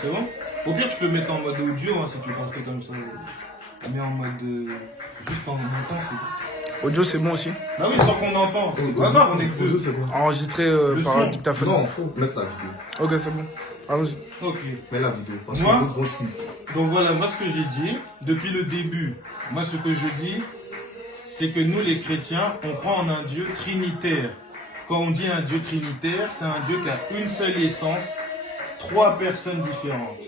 C'est bon? Au pire, tu peux mettre en mode audio hein, si tu penses que comme ça. Mais en mode. Juste en montant, c'est bon. Audio, c'est bon aussi. Bah oui, tant qu'on entend. D'accord, on est que deux. Enregistré par un dictaphone. Non, il faut mettre la vidéo. Ok, c'est bon. Allons-y. Ok. Mets la vidéo. Parce Moi, que nous vont suivre. Donc voilà, moi ce que j'ai dit, depuis le début, moi ce que je dis, c'est que nous les chrétiens, on croit en un Dieu trinitaire. Quand on dit un Dieu trinitaire, c'est un Dieu qui a une seule essence, trois personnes différentes.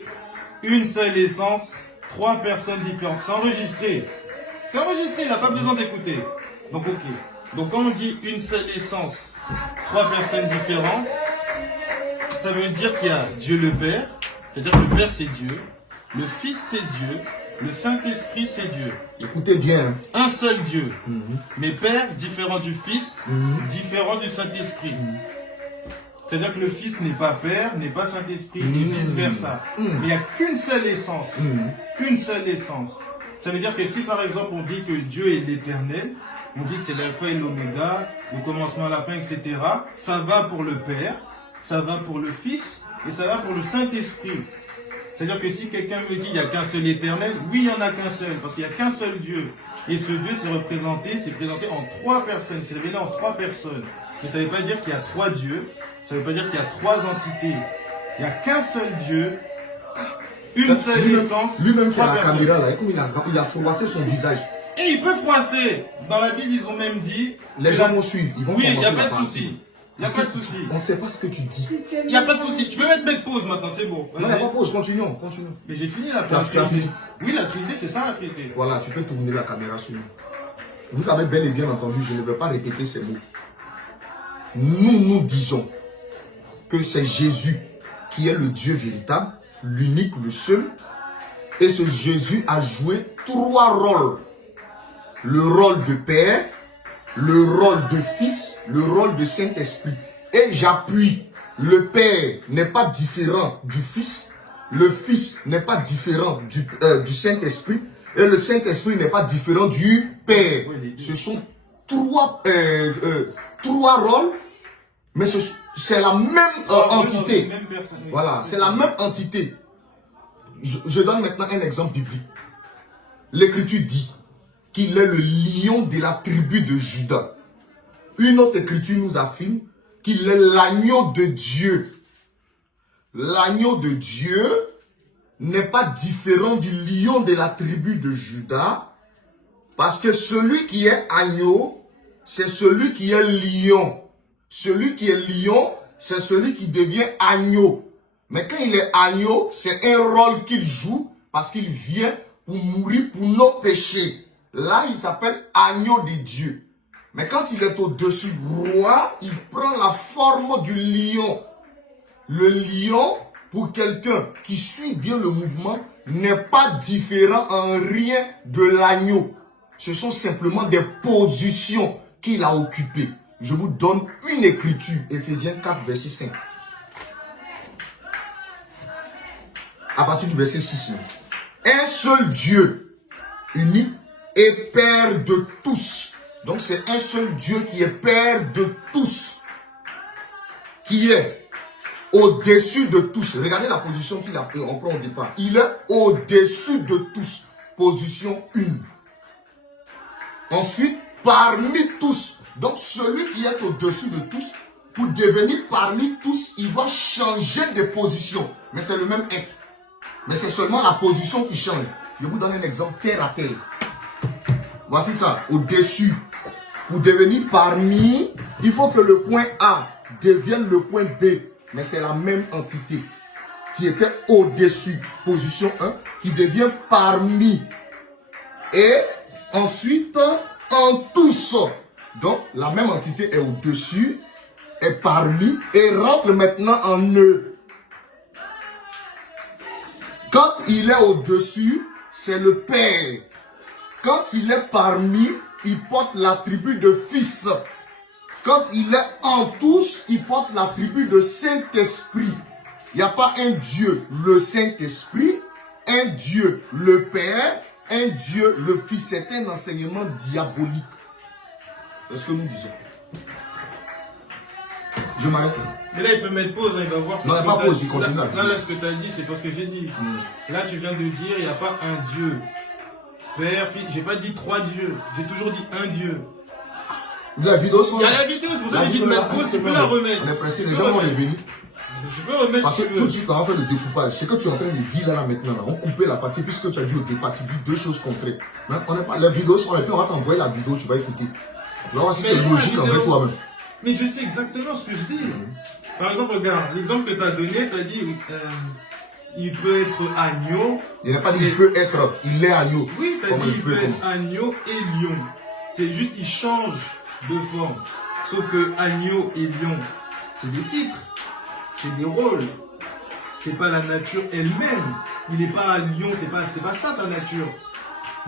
Une seule essence, trois personnes différentes. C'est enregistré. C'est enregistré, il n'a pas besoin d'écouter. Donc ok. Donc quand on dit une seule essence, trois personnes différentes, ça veut dire qu'il y a Dieu le Père, c'est-à-dire que le Père c'est Dieu, le Fils c'est Dieu, le Saint-Esprit c'est Dieu. Écoutez bien. Un seul Dieu. Mais Père différent du Fils, différent du Saint-Esprit. C'est-à-dire que le Fils n'est pas Père, n'est pas Saint-Esprit, et vice-versa. Mais il n'y a qu'une seule essence. Une seule essence. Ça veut dire que si par exemple on dit que Dieu est l'éternel, on dit que c'est l'alpha et l'oméga, le commencement à la fin, etc. Ça va pour le Père, ça va pour le Fils, et ça va pour le Saint-Esprit. C'est-à-dire que si quelqu'un me dit qu'il n'y a qu'un seul éternel, oui, il n'y en a qu'un seul, parce qu'il n'y a qu'un seul Dieu. Et ce Dieu c'est présenté en trois personnes, c'est révélé en trois personnes. Mais ça ne veut pas dire qu'il y a trois dieux, ça ne veut pas dire qu'il y a trois entités. Il n'y a qu'un seul Dieu, une seule essence, Lui-même qui a trois la personnes. caméra là, comme il a froissé son visage. Et il peut froisser. Dans la Bible, ils ont même dit... Les gens vont suivre, ils vont Oui, il n'y a commenter pas la de partie. souci. Il n'y a pas de souci. On ne sait pas ce que tu dis. Il n'y a pas de souci. Tu peux mettre pause maintenant, c'est bon. Non, il n'y a pas de pause, continuons, continuons. Mais j'ai fini la Tu as fini. Oui, la Trinité, c'est ça la Trinité. Voilà, tu peux tourner la caméra sur nous. Vous avez bel et bien entendu, je ne vais pas répéter ces mots. Nous disons que c'est Jésus qui est le Dieu véritable, l'unique, le seul. Et ce Jésus a joué trois rôles. Le rôle de Père, le rôle de Fils, le rôle de Saint-Esprit. Et j'appuie, le Père n'est pas différent du Fils, le Fils n'est pas différent du Saint-Esprit, et le Saint-Esprit n'est pas différent du Père. Ce sont trois rôles, mais c'est la même entité. Voilà, c'est la même entité. Je donne maintenant un exemple biblique. L'Écriture dit qu'il est le lion de la tribu de Juda. Une autre écriture nous affirme qu'il est l'agneau de Dieu. L'agneau de Dieu n'est pas différent du lion de la tribu de Juda, parce que celui qui est agneau, c'est celui qui est lion. Celui qui est lion, c'est celui qui devient agneau. Mais quand il est agneau, c'est un rôle qu'il joue parce qu'il vient pour mourir pour nos péchés. Là, il s'appelle agneau de Dieu. Mais quand il est au-dessus roi, il prend la forme du lion. Le lion, pour quelqu'un qui suit bien le mouvement, n'est pas différent en rien de l'agneau. Ce sont simplement des positions qu'il a occupées. Je vous donne une écriture, Éphésiens 4, verset 5. À partir du verset 6. Un seul Dieu, unique, et Père de tous. Donc c'est un seul Dieu qui est Père de tous. Qui est au-dessus de tous. Regardez la position qu'il a pris, on prend au départ. Il est au-dessus de tous. Position 1. Ensuite, parmi tous. Donc celui qui est au-dessus de tous, pour devenir parmi tous, il va changer de position. Mais c'est le même être. Mais c'est seulement la position qui change. Je vous donne un exemple terre à terre. Voici ça, au-dessus. Pour devenir parmi, il faut que le point A devienne le point B. Mais c'est la même entité qui était au-dessus, position 1, qui devient parmi. Et ensuite, en tous. Donc, la même entité est au-dessus, est parmi et rentre maintenant en eux. Quand il est au-dessus, c'est le Père. Quand il est parmi, il porte l'attribut de Fils. Quand il est en tous, il porte l'attribut de Saint-Esprit. Il n'y a pas un Dieu, le Saint-Esprit, un Dieu, le Père, un Dieu, le Fils. C'est un enseignement diabolique. C'est ce que nous disons. Je m'arrête. Mais là, il peut mettre pause, hein, il va voir. Non, il n'y a pas pause, il continue la vidéo. Là, ce que tu as dit, c'est pas ce que j'ai dit. Là, tu viens de dire, il n'y a pas un Dieu. Père, puis, j'ai pas dit 3 dieux. J'ai toujours dit un Dieu. La vidéo sont Il y a la vidéo, c'est pour ça que j'ai dit de mettre pause, tu peux la remettre. On est pressé, les gens vont revenir. Tu peux remettre Parce si que tu tout de veux. suite, on va faire le découpage. Ce que tu es en train de dire là maintenant, là, on coupait la partie, puisque tu as dit au départ, tu dis 2 choses contraires. Mais on n'est pas, la vidéo sont là, puis on va t'envoyer la vidéo, tu vas écouter. Tu vas voir si Mais c'est non, logique la envers vidéo- toi-même. Mais je sais exactement ce que je dis. Par exemple, regarde, l'exemple que tu as donné, tu as dit il peut être agneau. Il n'a pas dit il peut être, il est agneau. Oui, tu as Comment dit il il peut peut être être agneau et lion. C'est juste il change de forme. Sauf que agneau et lion, c'est des titres, c'est des rôles. C'est pas la nature elle-même. Il n'est pas un lion, c'est pas ça sa nature.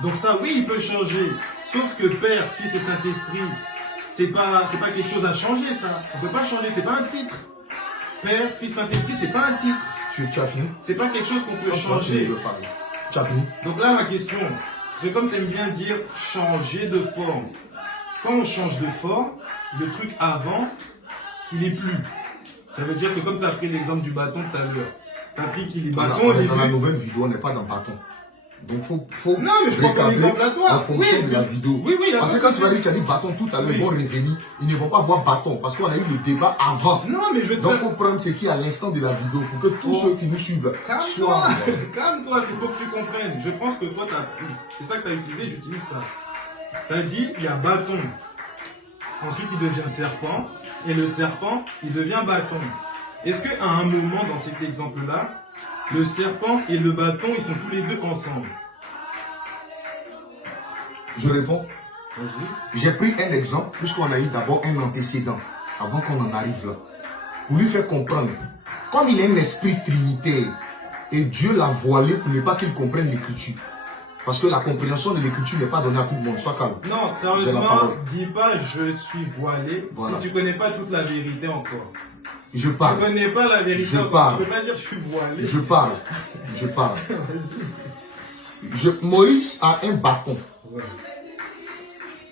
Donc ça, oui, il peut changer. Sauf que Père, Fils et Saint-Esprit, c'est pas quelque chose à changer, ça. On peut pas changer, c'est pas un titre. Père, Fils, Saint-Esprit, c'est pas un titre. Tu as fini? C'est pas quelque chose qu'on peut Quand tu vas finir, changer. je veux parler. Tu as fini? Donc là, ma question, c'est comme tu aimes bien dire changer de forme. Quand on change de forme, le truc avant, il n'est plus. Ça veut dire que comme tu as pris l'exemple du bâton tout à l'heure, tu as pris qu'il est bâton, On il est est dans la plus. nouvelle vidéo, on n'est pas dans bâton. Donc, faut Non, mais je prends ton regarder exemple à toi. en fonction Oui, de la oui. vidéo. Oui, oui, Parce que quand tu as dit bâton tout à l'heure, Oui. ils vont revenir. Ils ne vont pas voir bâton. Parce qu'on a eu le débat avant. Non, mais je vais te Donc, il faut prendre ce qui est à l'instant de la vidéo pour que tous ceux qui nous suivent soient. Calme-toi, calme-toi, c'est pour que tu comprennes. Je pense que toi, tu as appris. C'est ça que tu as utilisé, j'utilise ça. Tu as dit, il y a bâton. Ensuite, il devient serpent. Et le serpent, il devient bâton. Est-ce qu'à un moment, dans cet exemple-là, le serpent et le bâton, ils sont tous les deux ensemble? Je réponds. Vas-y. J'ai pris un exemple, puisqu'on a eu d'abord un antécédent, avant qu'on en arrive là. Pour lui faire comprendre, comme il est un esprit trinitaire, et Dieu l'a voilé pour ne pas qu'il comprenne l'écriture. Parce que la compréhension de l'écriture n'est pas donnée à tout le monde. Sois calme. Non, J'ai la sérieusement, parole. dis pas je suis voilé Voilà. si tu connais pas toute la vérité encore. Je Tu parle. connais pas la vérité Je encore. parle. Tu peux pas dire je suis voilé. Je parle. Je parle. Vas-y. Moïse a un bâton. Ouais.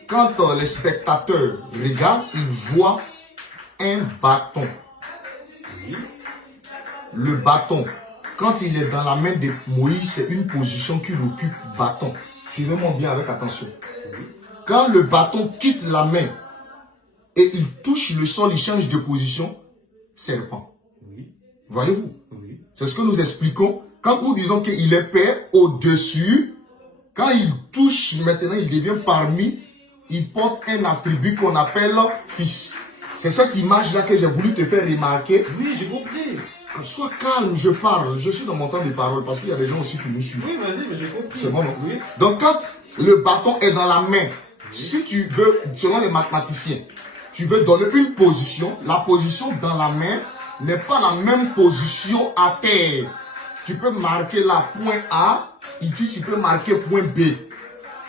Quand les spectateurs regardent, ils voient un bâton. Oui. Le bâton, quand il est dans la main de Moïse, c'est une position qu'il occupe, bâton. Suivez-moi bien avec attention. Quand le bâton quitte la main et il touche le sol, il change de position, serpent. Oui. Voyez-vous? Oui. C'est ce que nous expliquons. Quand nous disons qu'il est père au-dessus, quand il touche, maintenant il devient parmi, il porte un attribut qu'on appelle fils. C'est cette image-là que j'ai voulu te faire remarquer. Oui, j'ai compris. Sois calme, je parle. Je suis dans mon temps de parole parce qu'il y a des gens aussi qui nous suivent. Oui, vas-y, mais j'ai compris. C'est bon, non? Oui. Donc, quand le bâton est dans la main, si tu veux, selon les mathématiciens, tu veux donner une position, la position dans la main n'est pas la même position à terre. Tu peux marquer là point A, ici tu peux marquer point B.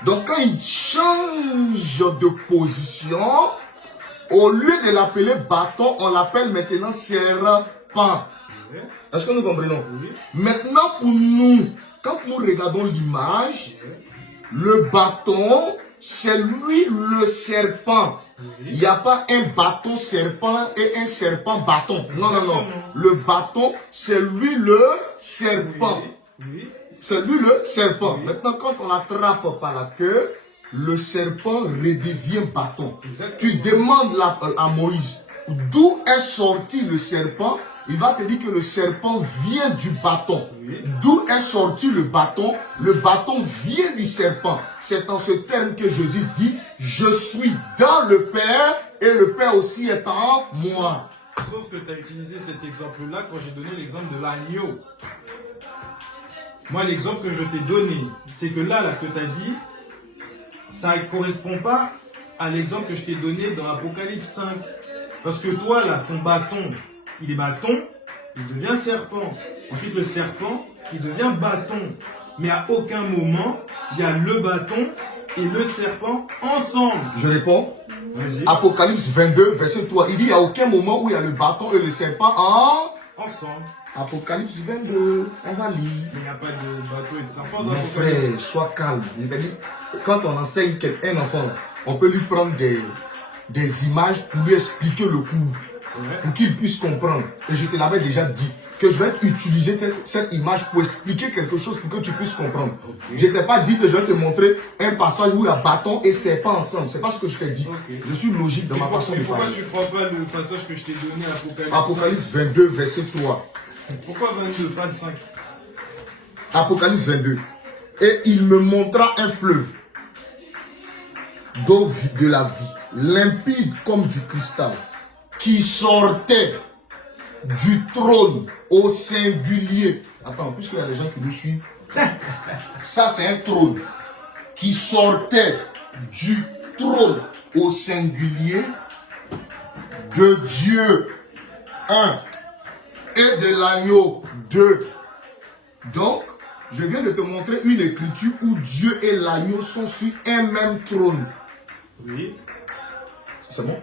Donc, quand il change de position, au lieu de l'appeler bâton, on l'appelle maintenant serpent. Oui. Est-ce que nous comprenons? Oui. Maintenant, pour nous, quand nous regardons l'image, le bâton, c'est lui le serpent. Il n'y a pas un bâton serpent et un serpent bâton. Non, non, non. Le bâton, c'est lui le serpent. Oui. C'est lui le serpent. Oui. Maintenant, quand on l'attrape par la queue, le serpent redevient bâton. Exactement. Tu demandes à Moïse d'où est sorti le serpent. Il va te dire que le serpent vient du bâton. Oui. D'où est sorti le bâton? Le bâton vient du serpent. C'est en ce terme que Jésus dit, je suis dans le Père et le Père aussi est en moi. Sauf que tu as utilisé cet exemple-là quand j'ai donné l'exemple de l'agneau. Moi, l'exemple que je t'ai donné, c'est que là, ce que tu as dit, ça ne correspond pas à l'exemple que je t'ai donné dans Apocalypse 5. Parce que toi, là, ton bâton, il est bâton, il devient serpent. Ensuite, le serpent, il devient bâton. Mais à aucun moment, il y a le bâton et le serpent ensemble. Je réponds. Vas-y. Apocalypse 22, verset 3. Il dit, il n'y a aucun moment où il y a le bâton et le serpent en... Ensemble. Apocalypse 22, on va lire. Mais il n'y a pas de bateau et de serpent dans Mon Apocalypse. frère, sois calme. Il va dire, quand on enseigne un enfant, on peut lui prendre des images pour lui expliquer le cours. pour qu'ils puissent comprendre. Et je te l'avais déjà dit, que je vais utiliser cette image pour expliquer quelque chose pour que tu puisses comprendre. Je ne t'ai pas dit que je vais te montrer un passage où il y a bâton et serpent ensemble. C'est pas ce que je t'ai dit. Je suis logique dans ma façon de parler. Pourquoi tu ne prends pas le passage que je t'ai donné, Apocalypse? Apocalypse 22, verset 3. Pourquoi 22, pas 5? Apocalypse 22. Et il me montra un fleuve d'eau de la vie, limpide comme du cristal, qui sortait du trône au singulier. Attends, puisqu'il y a des gens qui nous suivent, ça c'est un trône qui sortait du trône au singulier de Dieu 1 et de l'agneau 2. Donc, je viens de te montrer une écriture où Dieu et l'agneau sont sur un même trône. Oui. C'est bon?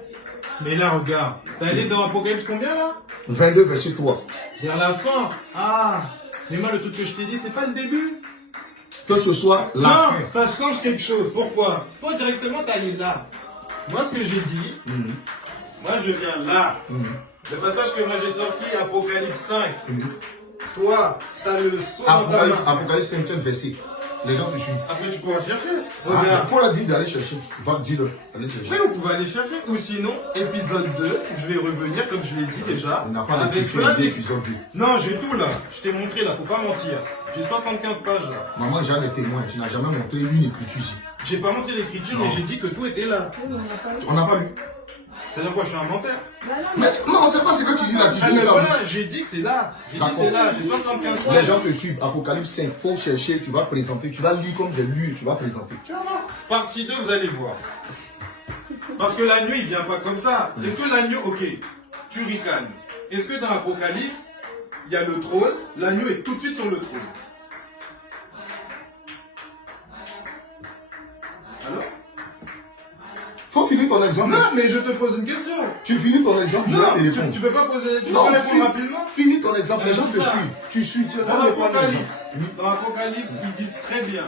Mais là, regarde. T'es allé dans Apocalypse combien là? 22, verset 3. Vers la fin. Ah. Mais moi, le truc que je t'ai dit, c'est pas le début. Que ce soit la Non, fin. ça change quelque chose. Pourquoi? Toi, directement, t'es allé là. Moi, ce que j'ai dit, moi, je viens là. Le passage que moi j'ai sorti, Apocalypse 5. Toi, t'as le saut dans ta main. Apocalypse 5, verset. Les gens te suivent. Après, tu pourras chercher. Il Regarde. faut leur dire d'aller chercher. Va, dis-le. Allez chercher. Oui, vous pouvez aller chercher. Ou sinon, épisode 2, je vais revenir, comme je l'ai dit déjà. On n'a pas avec d'écriture plein d'épisode 2. Non, j'ai tout là. Je t'ai montré là, faut pas mentir. J'ai 75 pages là. Maman, j'ai un témoin. Tu n'as jamais montré une écriture ici. J'ai pas montré l'écriture, mais j'ai dit que tout était là. On n'a pas lu. C'est-à-dire quoi, je suis un menteur? Mais non, c'est pas ce que tu dis là. Tu Ah, dis mais ça. voilà, j'ai dit que c'est là. J'ai dit D'accord. c'est là, j'ai 75 Les pages. gens te suivent. Apocalypse 5, faut chercher, tu vas présenter. Tu vas lire comme j'ai lu et tu vas présenter. Tu vas voir. Partie 2, vous allez voir. Parce que l'agneau, il vient pas comme ça. Est-ce que l'agneau, ok, tu ricanes. Est-ce que dans Apocalypse, il y a le trône, l'agneau est tout de suite sur le trône? Alors? Faut finir ton exemple. Non, mais je te pose une question. Tu finis ton exemple, je Non, vais te répondre. tu peux pas poser, tu Non, peux pas répondre rapidement. Finis ton exemple, les gens te C'est ça. suivent. Tu suis, tu Dans l'Apocalypse, ils disent très bien,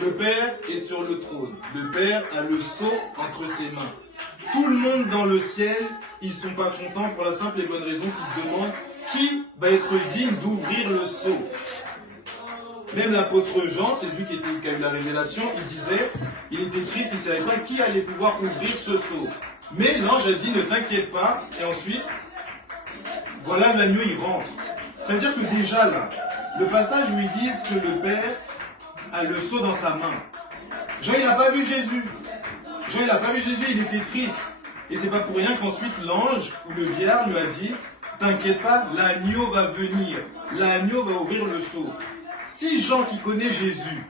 le Père est sur le trône. Le Père a le sceau entre ses mains. Tout le monde dans le ciel, ils sont pas contents pour la simple et bonne raison qu'ils se demandent qui va être digne d'ouvrir le sceau. Même l'apôtre Jean, c'est lui qui a eu la révélation, il disait, il était triste, il ne savait pas qui allait pouvoir ouvrir ce sceau. Mais l'ange a dit, ne t'inquiète pas, et ensuite, voilà l'agneau, il rentre. Ça veut dire que déjà là, le passage où ils disent que le Père a le sceau dans sa main, Jean il n'a pas vu Jésus. Jean il n'a pas vu Jésus, il était triste. Et c'est pas pour rien qu'ensuite l'ange ou le vierge lui a dit, t'inquiète pas, l'agneau va venir, l'agneau va ouvrir le sceau. Si Jean qui connaît Jésus,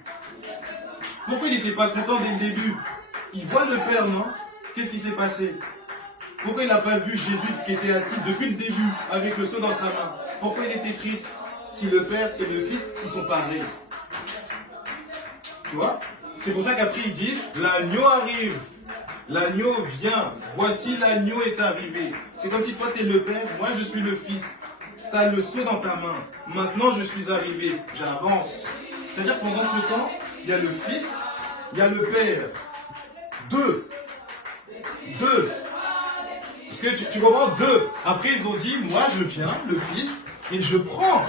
pourquoi il n'était pas content dès le début? Il voit le Père, non? Qu'est-ce qui s'est passé? Pourquoi il n'a pas vu Jésus qui était assis depuis le début avec le sceau dans sa main? Pourquoi il était triste? Si le Père et le Fils, ils sont pareils. Tu vois? C'est pour ça qu'après ils disent, l'agneau arrive. L'agneau vient. Voici l'agneau est arrivé. C'est comme si toi tu es le Père, moi je suis le Fils. Tu as le sceau dans ta main. Maintenant je suis arrivé. J'avance. C'est-à-dire que pendant ce temps, il y a le Fils, il y a le Père. Deux. Parce que tu comprends? Deux. Après ils ont dit, moi je viens, le Fils, et je prends.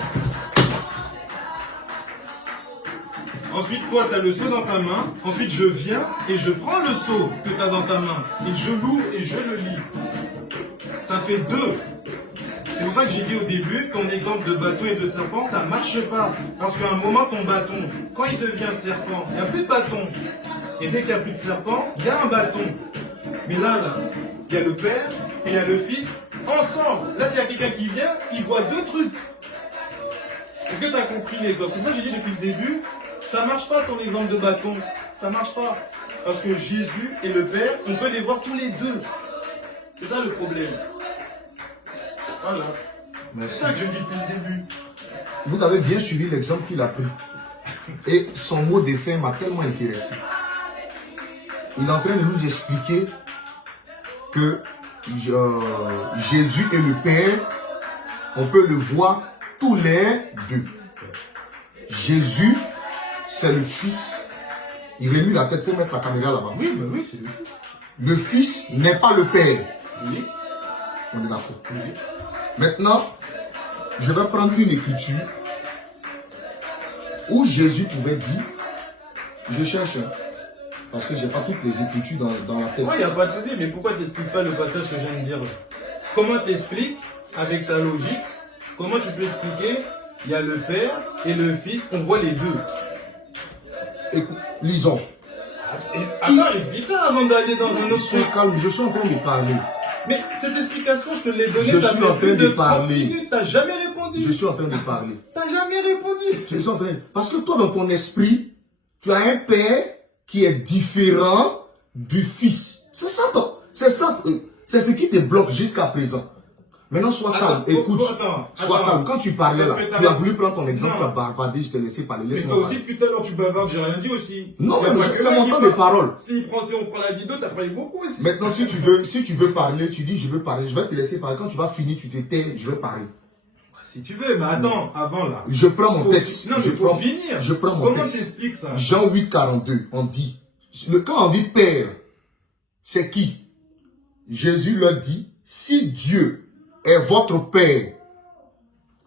Ensuite, toi, tu as le seau dans ta main. Ensuite, je viens et je prends le seau que tu as dans ta main. Et je l'ouvre et je le lis. Ça fait deux. C'est pour ça que j'ai dit au début, ton exemple de bâton et de serpent, ça ne marche pas. Parce qu'à un moment, ton bâton, quand il devient serpent, il n'y a plus de bâton. Et dès qu'il n'y a plus de serpent, il y a un bâton. Mais là, il y a le Père et il y a le Fils ensemble. Là, s'il y a quelqu'un qui vient, il voit deux trucs. Est-ce que tu as compris l'exemple? C'est pour ça que j'ai dit depuis le début, ça marche pas ton exemple de bâton. Ça marche pas. Parce que Jésus et le Père, on peut les voir tous les deux. C'est ça le problème. Voilà. C'est ça que je dis depuis le début. Vous avez bien suivi l'exemple qu'il a pris. Et son mot de fin m'a tellement intéressé. Il est en train de nous expliquer que Jésus et le Père, on peut le voir tous les deux. Jésus, c'est le Fils. Il remue la tête, il faut mettre la caméra là-bas. Oui, mais oui, c'est le Fils. Le Fils n'est pas le Père. Oui. On est d'accord. Oui. Maintenant, je vais prendre une écriture où Jésus pouvait dire, je cherche, parce que je n'ai pas toutes les écritures dans la tête. Oui, il n'y a pas de souci, mais pourquoi tu n'expliques pas le passage que je viens de dire là? Comment tu expliques, avec ta logique, comment tu peux expliquer, il y a le Père et le Fils, on voit les deux. Écoute, lisons. Attends, explique ça avant d'aller dans un autre Sois truc. calme, je suis en train de parler. Mais cette explication, je te l'ai donnée, Je ça suis fait en train plus de de 30 parler. minutes, t'as jamais répondu. Je suis en train de parler. T'as jamais répondu. Je suis en train. Parce que toi, dans ton esprit, tu as un père qui est différent du fils. C'est ça, c'est ça. C'est ce qui te bloque jusqu'à présent. Maintenant, sois calme. Écoute, sois calme. Quand tu parlais là, tu as voulu prendre ton exemple, tu as bavardé, je t'ai laissé parler. Mais toi aussi, depuis tout à l'heure, tu bavardes, j'ai rien dit aussi. Non, mais c'est mon temps de parole. Si on prend la vidéo, t'as parlé beaucoup aussi. Maintenant, si tu veux parler, tu dis je veux parler, je vais te laisser parler. Quand tu vas finir, tu te tais, je vais parler. Si tu veux, mais attends, avant là. Je prends mon texte. Non, mais faut finir. Je prends mon Comment texte. t'expliques ça? Jean 8, 42, on dit, quand on dit Père, c'est qui? Jésus leur dit, si Dieu est votre Père,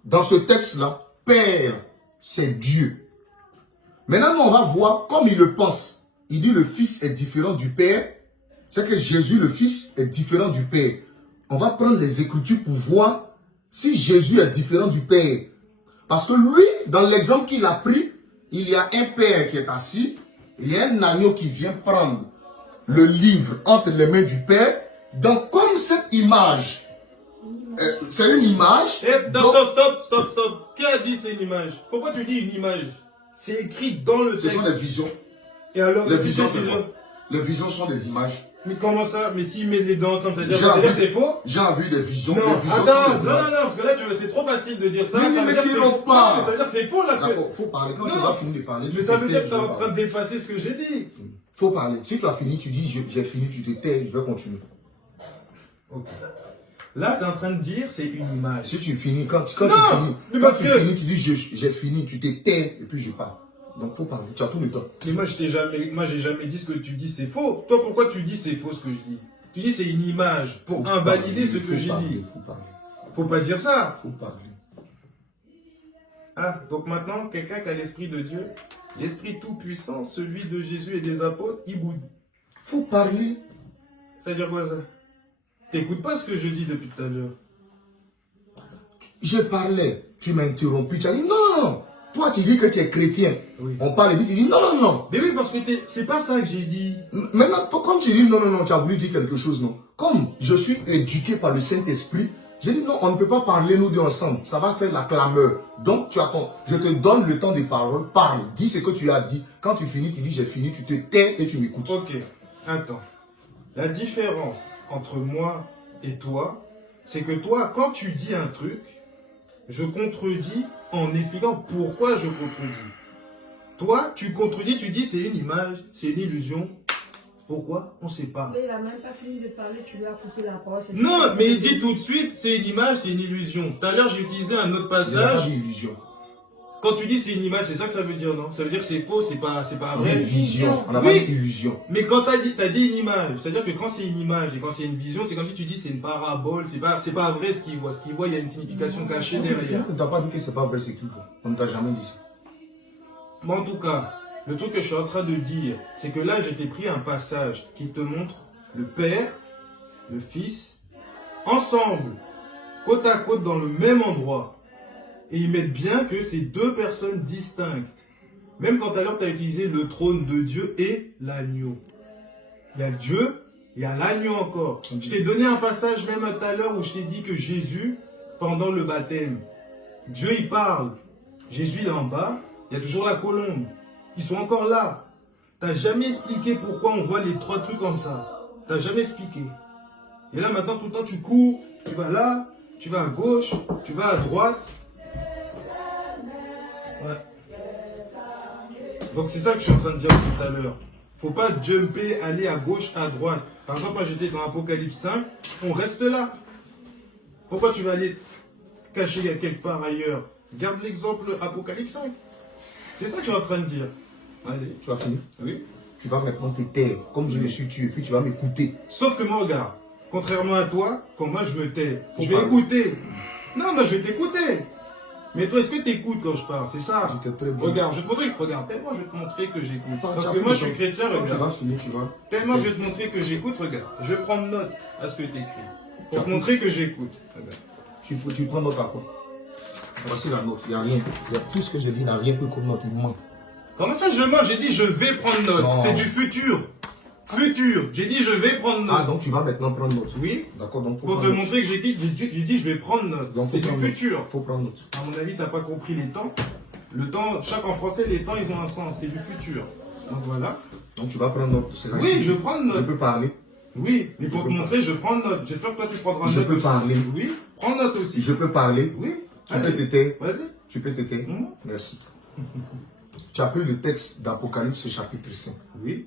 dans ce texte-là, Père, c'est Dieu. Maintenant, on va voir comme il le pense. Il dit le Fils est différent du Père. C'est que Jésus, le Fils, est différent du Père. On va prendre les Écritures pour voir si Jésus est différent du Père. Parce que lui, dans l'exemple qu'il a pris, il y a un Père qui est assis, il y a un agneau qui vient prendre le livre entre les mains du Père. Donc, comme cette image, c'est une image. Stop. Qui a dit c'est une image? Pourquoi tu dis une image? C'est écrit dans le texte. Ce sont des visions. Et alors, Les visions, c'est quoi? Les visions sont des images. Mais comment ça? Mais s'il met les deux ensemble, J'ai c'est-à-dire que c'est faux? J'ai vu des visions. Non, Les visions attends, sont des non, images. parce que là, c'est trop facile de dire ça. Mais Ça veut dire que tu c'est ne faux. pas. Non, mais ça veut dire que c'est faux là. D'accord, faut parler. Quand tu vas finir de parler, Mais ça veut dire que tu es en train d'effacer ce que j'ai dit. Faut parler. Si tu as fini, tu dis j'ai fini, tu te tais, je vais continuer. Ok. Là, tu es en train de dire c'est une image. Si tu finis, quand tu finis, tu dis j'ai fini, tu te tais et puis je parle. Donc faut parler. Tu as tout le temps. Mais moi, j'ai jamais dit ce que tu dis, c'est faux. Toi, pourquoi tu dis c'est faux ce que je dis? Tu dis c'est une image pour invalider ce que j'ai dit. Faut parler. Faut pas dire ça. Faut parler. Ah, donc maintenant, quelqu'un qui a l'esprit de Dieu, l'esprit tout-puissant, celui de Jésus et des apôtres, il boude. Faut parler. Ça veut dire quoi ça? T'écoutes pas ce que je dis depuis tout à l'heure. Je parlais, tu m'as interrompu, tu as dit non. Toi, tu dis que tu es chrétien. Oui. On parle et tu dis non. Mais oui, parce que c'est pas ça que j'ai dit. Maintenant, comme tu dis non, tu as voulu dire quelque chose, non. Comme je suis éduqué par le Saint-Esprit, j'ai dit non, on ne peut pas parler nous deux ensemble. Ça va faire la clameur. Donc, je te donne le temps de parole. Parle, dis ce que tu as dit. Quand tu finis, tu dis j'ai fini, tu te tais et tu m'écoutes. Ok, attends. La différence entre moi et toi, c'est que toi, quand tu dis un truc, je contredis en expliquant pourquoi je contredis. Toi, tu contredis, tu dis c'est une image, c'est une illusion. Pourquoi? On ne sait pas. Mais il n'a même pas fini de parler, tu lui as coupé la parole. Non, mais il dit tout de suite, c'est une image, c'est une illusion. Tout à l'heure, j'ai utilisé un autre Il n'y a passage. pas d'illusion. Quand tu dis c'est une image, c'est ça que ça veut dire, non? Ça veut dire que c'est faux, c'est pas On vrai. dit vision, on n'a Oui. pas dit illusion. Mais quand t'as dit une image, c'est-à-dire que quand c'est une image et quand c'est une vision, c'est comme si tu dis c'est une parabole, c'est pas vrai ce qu'il voit. Ce qu'il voit, il y a une signification cachée derrière. On ne t'a pas dit que c'est pas vrai ce qu'il faut. On ne t'a jamais dit ça. Mais en tout cas, le truc que je suis en train de dire, c'est que là, j'ai pris un passage qui te montre le Père, le Fils, ensemble, côte à côte dans le même endroit. Et ils mettent bien que c'est deux personnes distinctes. Même quand tout à l'heure, tu as utilisé le trône de Dieu et l'agneau. Il y a Dieu, il y a l'agneau encore. Je t'ai donné un passage même tout à l'heure où je t'ai dit que Jésus, pendant le baptême, Dieu il parle. Jésus il est en bas, il y a toujours la colombe. Ils sont encore là. Tu n'as jamais expliqué pourquoi on voit les trois trucs comme ça. Tu n'as jamais expliqué. Et là maintenant, tout le temps, tu cours, tu vas là, tu vas à gauche, tu vas à droite. Ouais. Donc c'est ça que je suis en train de dire tout à l'heure. Faut pas jumper, aller à gauche, à droite. Par exemple, quand j'étais dans Apocalypse 5, on reste là. Pourquoi tu vas aller cacher quelque part ailleurs? Garde l'exemple Apocalypse 5. C'est ça que je suis en train de dire. Vas-y. Tu as fini? Oui. Tu vas maintenant te taire, comme je me suis tué, puis tu vas m'écouter. Sauf que moi, regarde, Contrairement à toi, quand moi je me tais, Faut je vais parler. écouter. Non, non, je vais t'écouter. Mais toi, est-ce que tu écoutes quand je parle? C'est ça. J'étais très bon. Regarde, je vais te montrer, regarde, tellement je vais te montrer que j'écoute. Attends, Parce tu as que pris moi, le je suis temps. chrétien, Quand tu vas regarde. finir, tu vas. Tellement je vais te montrer que j'écoute, regarde. Je vais prendre note à ce que tu écris. Pour te montrer que j'écoute. Regarde. Tu prends note à quoi? Voici la note. Il n'y a rien. Tout ce que je dis n'a rien que comme note. Il ment. Comment ça, je mens? J'ai dit, je vais prendre note. Non. C'est du futur. Futur. J'ai dit, je vais prendre note. Ah, donc tu vas maintenant prendre note. Oui. D'accord, donc faut Pour te prendre note. montrer que j'ai dit, je vais prendre note. Donc, C'est faut du prendre note. futur. Faut prendre note. À mon avis, tu n'as pas compris les temps. Le temps, chaque en français, les temps, ils ont un sens. C'est du futur. Donc voilà. Donc tu vas prendre note. C'est là Oui, que je prends note. Je peux parler. Oui, mais pour Je te peux montrer, je prends note. J'espère que toi, tu prendras Je note peux aussi. parler. Oui, prends note aussi. Je peux parler. Oui. Tu peux Allez. t'éteindre. Vas-y. Tu peux t'éteindre. Mhm. Merci. Tu as pris le texte d'Apocalypse chapitre 5. Oui.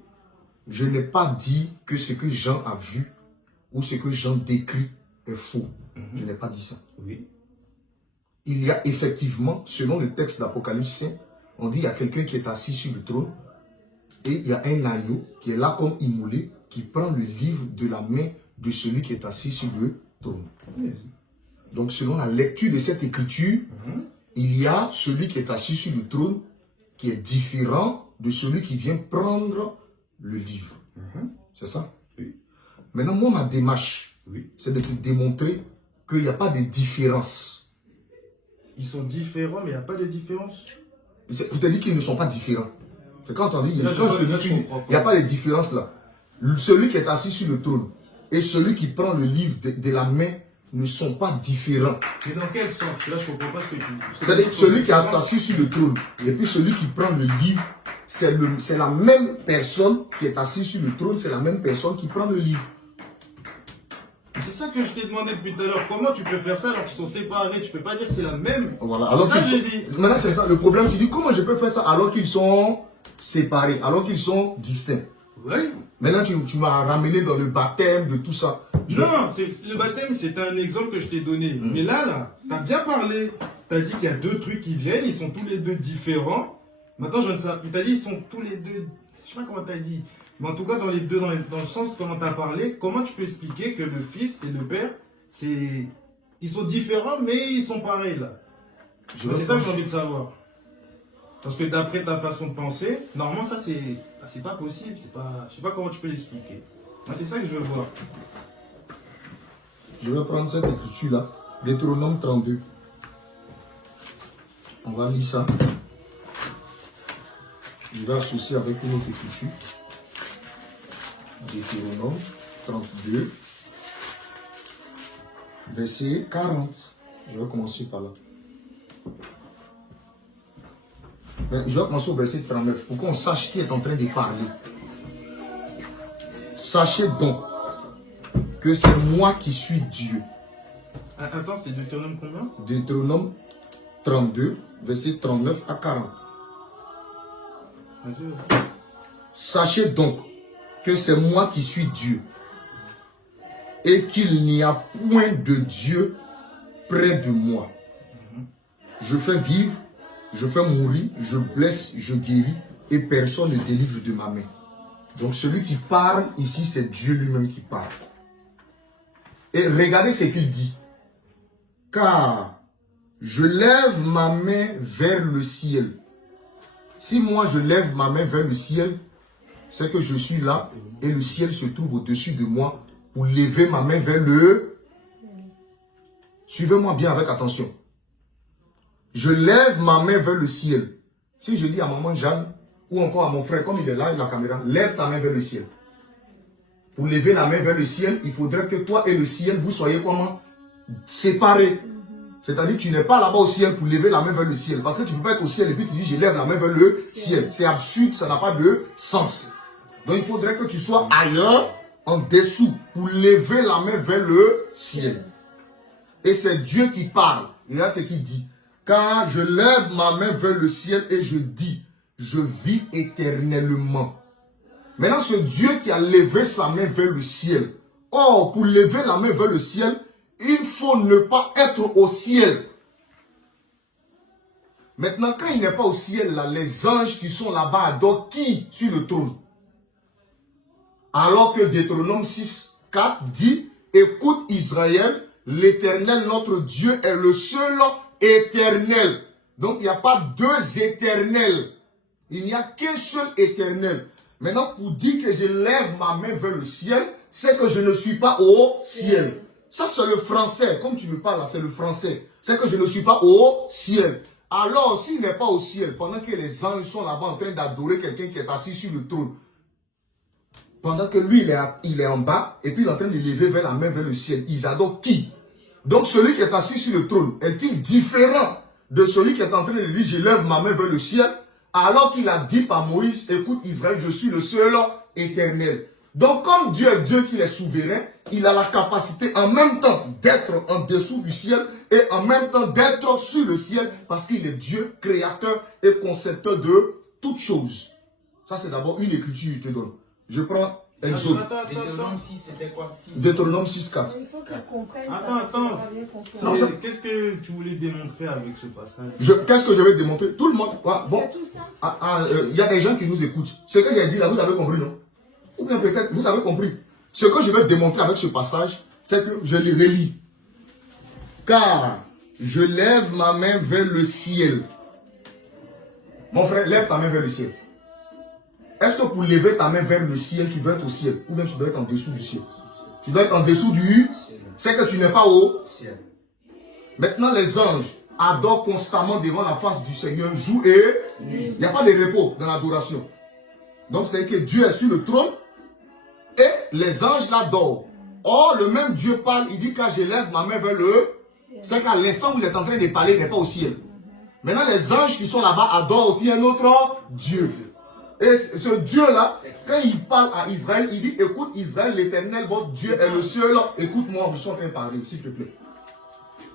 Je n'ai pas dit que ce que Jean a vu ou ce que Jean décrit est faux. Je n'ai pas dit ça. Oui. Il y a effectivement, selon le texte d'Apocalypse 5, on dit qu'il y a quelqu'un qui est assis sur le trône et il y a un agneau qui est là comme immolé qui prend le livre de la main de celui qui est assis sur le trône. Donc selon la lecture de cette écriture, il y a celui qui est assis sur le trône qui est différent de celui qui vient prendre le livre. C'est ça? Oui. Maintenant, moi, ma démarche, Oui. c'est de te démontrer qu'il n'y a pas de différence. Ils sont différents, mais il n'y a pas de différence. C'est pour te dire qu'ils ne sont pas différents. C'est quand on dit, Là, quand je là, dis je qu'il comprends pas. n'y a pas de différence là. Celui qui est assis sur le trône et celui qui prend le livre de la main ne sont pas différents. Mais dans quel sens? Là, je ne comprends pas ce que tu dis. C'est-à-dire celui qui est assis sur le trône et puis celui qui prend le livre, c'est la même personne qui est assise sur le trône, c'est la même personne qui prend le livre. C'est ça que je t'ai demandé depuis tout à l'heure. Comment tu peux faire ça alors qu'ils sont séparés? Tu peux pas dire que c'est la même. Voilà. Alors Ça, qu'ils j'ai sont- dit. Maintenant, c'est ça. Le problème, tu dis comment je peux faire ça alors qu'ils sont séparés, alors qu'ils sont distincts. Ouais. Maintenant, tu m'as ramené dans le baptême de tout ça. Non, le baptême, c'est un exemple que je t'ai donné. Mais là, tu as bien parlé. Tu as dit qu'il y a deux trucs qui viennent, ils sont tous les deux différents. Maintenant, je ne sais pas. Tu as dit qu'ils sont tous les deux. Je sais pas comment tu as dit. Mais en tout cas, dans les deux, dans le sens comment tu as parlé, comment tu peux expliquer que le fils et le père, ils sont différents, mais ils sont pareils là? C'est ça que j'ai envie de savoir. Parce que d'après ta façon de penser, normalement, ça, c'est pas possible. Je sais pas comment tu peux l'expliquer. Moi, c'est ça que je veux voir. Je vais prendre cette écriture-là, Deutéronome 32. On va lire ça. Je vais associer avec une autre écriture. Deutéronome 32, verset 40. Je vais commencer par là. Je vais commencer au verset 39 pour qu'on sache qui est en train de parler. Sachez donc que c'est moi qui suis Dieu. Attends, c'est Deutéronome combien? Deutéronome 32, verset 39 à 40. Vas-y. Sachez donc que c'est moi qui suis Dieu et qu'il n'y a point de Dieu près de moi. Je fais vivre, je fais mourir, je blesse, je guéris et personne ne délivre de ma main. Donc celui qui parle ici, c'est Dieu lui-même qui parle. Et regardez ce qu'il dit. Car je lève ma main vers le ciel. Si moi je lève ma main vers le ciel, c'est que je suis là et le ciel se trouve au-dessus de moi pour lever ma main vers le... Suivez-moi bien avec attention. Je lève ma main vers le ciel. Si je dis à maman Jeanne ou encore à mon frère, comme il est là, il a la caméra, lève ta main vers le ciel. Pour lever la main vers le ciel, il faudrait que toi et le ciel, vous soyez comment? Séparés. C'est-à-dire que tu n'es pas là-bas au ciel pour lever la main vers le ciel. Parce que tu ne peux pas être au ciel et puis tu dis je lève la main vers le ciel. C'est absurde, ça n'a pas de sens. Donc il faudrait que tu sois ailleurs, en dessous, pour lever la main vers le ciel. Et c'est Dieu qui parle. Regarde ce qu'il dit. Car je lève ma main vers le ciel et je dis, je vis éternellement. Maintenant, ce Dieu qui a levé sa main vers le ciel. Or, pour lever la main vers le ciel, il faut ne pas être au ciel. Maintenant, quand il n'est pas au ciel, là, les anges qui sont là-bas adorent qui sur le trône? Alors que Deutéronome 6, 4 dit écoute Israël, l'Éternel, notre Dieu, est le seul éternel. Donc, il n'y a pas deux éternels. Il n'y a qu'un seul éternel. Maintenant, pour dire que je lève ma main vers le ciel, c'est que je ne suis pas au ciel. Ça, c'est le français. Comme tu me parles là, c'est le français. C'est que je ne suis pas au ciel. Alors, s'il n'est pas au ciel, pendant que les anges sont là-bas en train d'adorer quelqu'un qui est assis sur le trône, pendant que lui, il est en bas, et puis il est en train de lever vers la main vers le ciel, ils adorent qui? Donc, celui qui est assis sur le trône, est-il différent de celui qui est en train de dire, je lève ma main vers le ciel, alors qu'il a dit par Moïse, écoute Israël, je suis le seul éternel. Donc, comme Dieu est Dieu qui est souverain, il a la capacité en même temps d'être en dessous du ciel et en même temps d'être sur le ciel parce qu'il est Dieu, créateur et concepteur de toutes choses. Ça, c'est d'abord une écriture que je te donne. Je prends Exode. Deutéronome 6, c'était quoi? Deutéronome 6, 4. Il faut qu'il comprenne ça. Attends. Non, ça- Qu'est-ce que tu voulais démontrer avec ce passage? Qu'est-ce que je vais te démontrer? Tout le monde. Bon, C'est tout ça. il y a des gens qui nous écoutent. Ce que j'ai dit là, vous avez compris, non? Ou bien peut-être vous avez compris. Ce que je vais te démontrer avec ce passage, c'est que je le relis. Car je lève ma main vers le ciel. Mon frère, lève ta main vers le ciel. Est-ce que pour lever ta main vers le ciel, tu dois être au ciel? Ou bien tu dois être en dessous du ciel? Tu dois être en dessous du... C'est que tu n'es pas au ciel. Maintenant, les anges adorent constamment devant la face du Seigneur, jour et nuit. Il n'y a pas de repos dans l'adoration. Donc, c'est que Dieu est sur le trône et les anges l'adorent. Or, le même Dieu parle, il dit quand je lève ma main vers le... C'est qu'à l'instant où il est en train de parler, il n'est pas au ciel. Maintenant, les anges qui sont là-bas adorent aussi un autre Dieu. Et ce Dieu-là, quand il parle à Israël, il dit, écoute Israël, l'Éternel, votre Dieu est le seul. Écoute-moi, je suis en train de parler, s'il te plaît.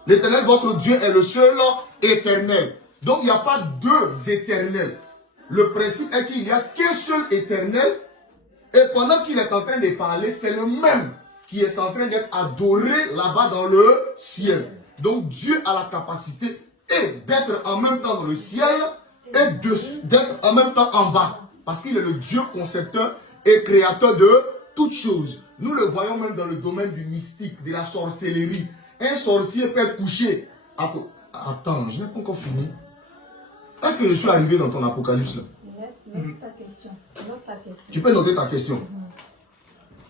L'Éternel, votre Dieu est le seul éternel. Donc, il n'y a pas deux éternels. Le principe est qu'il n'y a qu'un seul éternel. Et pendant qu'il est en train de parler, c'est le même qui est en train d'être adoré là-bas dans le ciel. Donc, Dieu a la capacité d'être en même temps dans le ciel et d'être en même temps en bas. Parce qu'il est le Dieu concepteur et créateur de toutes choses. Nous le voyons même dans le domaine du mystique, de la sorcellerie. Un sorcier peut être couché. Attends, je n'ai pas encore fini. Est-ce que je suis arrivé dans ton apocalypse là? Note ta question. Note ta question. Tu peux noter ta question.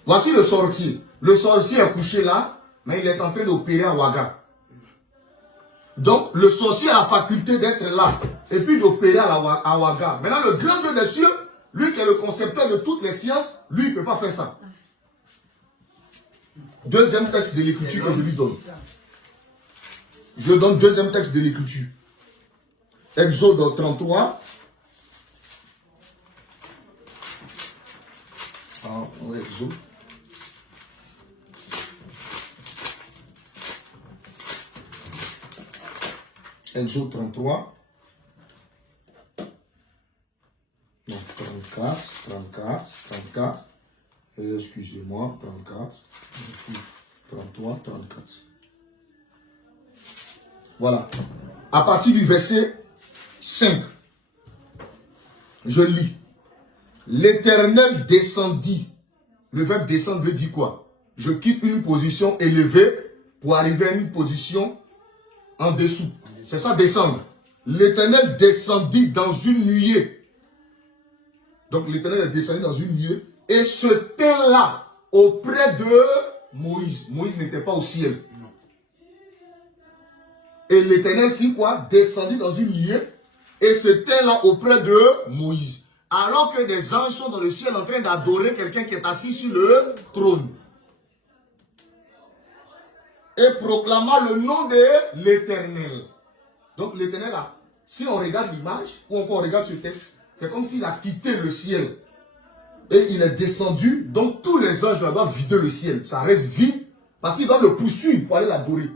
Voici le sorcier. Le sorcier est couché là, mais il est en train d'opérer à Ouaga. Donc, le sorcier a la faculté d'être là et puis d'opérer à Ouaga. Maintenant, le grand Dieu des cieux, lui qui est le concepteur de toutes les sciences, lui, il ne peut pas faire ça. Deuxième texte de l'écriture que je lui donne. Je donne deuxième texte de l'écriture. Exode 33. Exode. Exode 33. Non, 34. Excusez-moi, 34. 33, 34. Voilà. À partir du verset 5, je lis. L'Éternel descendit. Le verbe descendre veut dire quoi? Je quitte une position élevée pour arriver à une position en dessous. C'est ça, descendre. L'Éternel descendit dans une nuée. Donc l'Éternel est descendu dans une nuée et se tint là auprès de Moïse. Moïse n'était pas au ciel. Et l'Éternel fit quoi? Descendit dans une nuée et se tint là auprès de Moïse. Alors que des anges sont dans le ciel en train d'adorer quelqu'un qui est assis sur le trône. Et proclama le nom de l'Éternel. Donc l'Éternel là, si on regarde l'image, ou encore on regarde ce texte, c'est comme s'il a quitté le ciel. Et il est descendu, donc tous les anges là doivent vider le ciel. Ça reste vide, parce qu'ils doivent le poursuivre pour aller l'adorer.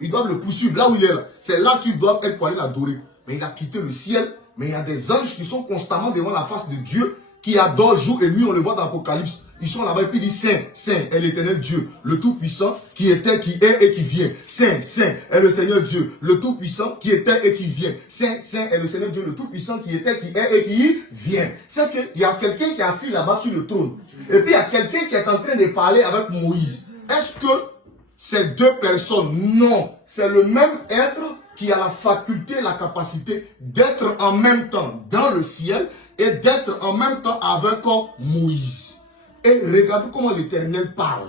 Ils doivent le poursuivre là où il est là. C'est là qu'ils doivent être pour aller l'adorer. Mais il a quitté le ciel. Mais il y a des anges qui sont constamment devant la face de Dieu, qui adorent jour et nuit. On le voit dans l'Apocalypse. Ils sont là-bas et puis ils disent Saint, Saint est l'Éternel Dieu, le Tout-Puissant, qui était, qui est et qui vient. Saint, Saint est le Seigneur Dieu, le Tout-Puissant, qui était et qui vient. Saint, Saint est le Seigneur Dieu, le Tout-Puissant, qui était, qui est et qui vient. C'est qu'il y a quelqu'un qui est assis là-bas sur le trône. Et puis il y a quelqu'un qui est en train de parler avec Moïse. est-ce que ces deux personnes? Non, c'est le même être qui a la faculté, la capacité d'être en même temps dans le ciel et d'être en même temps avec Moïse. Et regardez comment l'Éternel parle.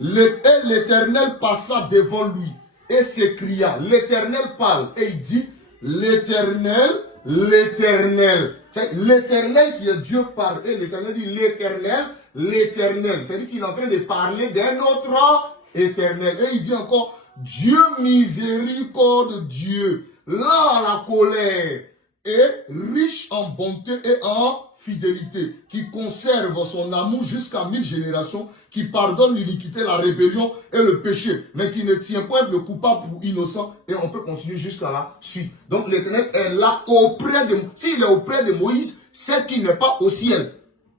Et l'Éternel passa devant lui et s'écria. L'Éternel parle et il dit, l'Éternel, l'Éternel. C'est l'Éternel qui est Dieu parle. Et l'Éternel dit, l'Éternel, l'Éternel. C'est-à-dire qu'il est en train de parler d'un autre Éternel. Et il dit encore, Dieu miséricorde Dieu, lent à la colère et riche en bonté et en fidélité, qui conserve son amour jusqu'à 1000 générations, qui pardonne l'iniquité, la rébellion et le péché, mais qui ne tient point le coupable pour innocent. Et on peut continuer jusqu'à la suite. Donc l'Éternel est là auprès de Moïse. S'il est auprès de Moïse, c'est qu'il n'est pas au ciel.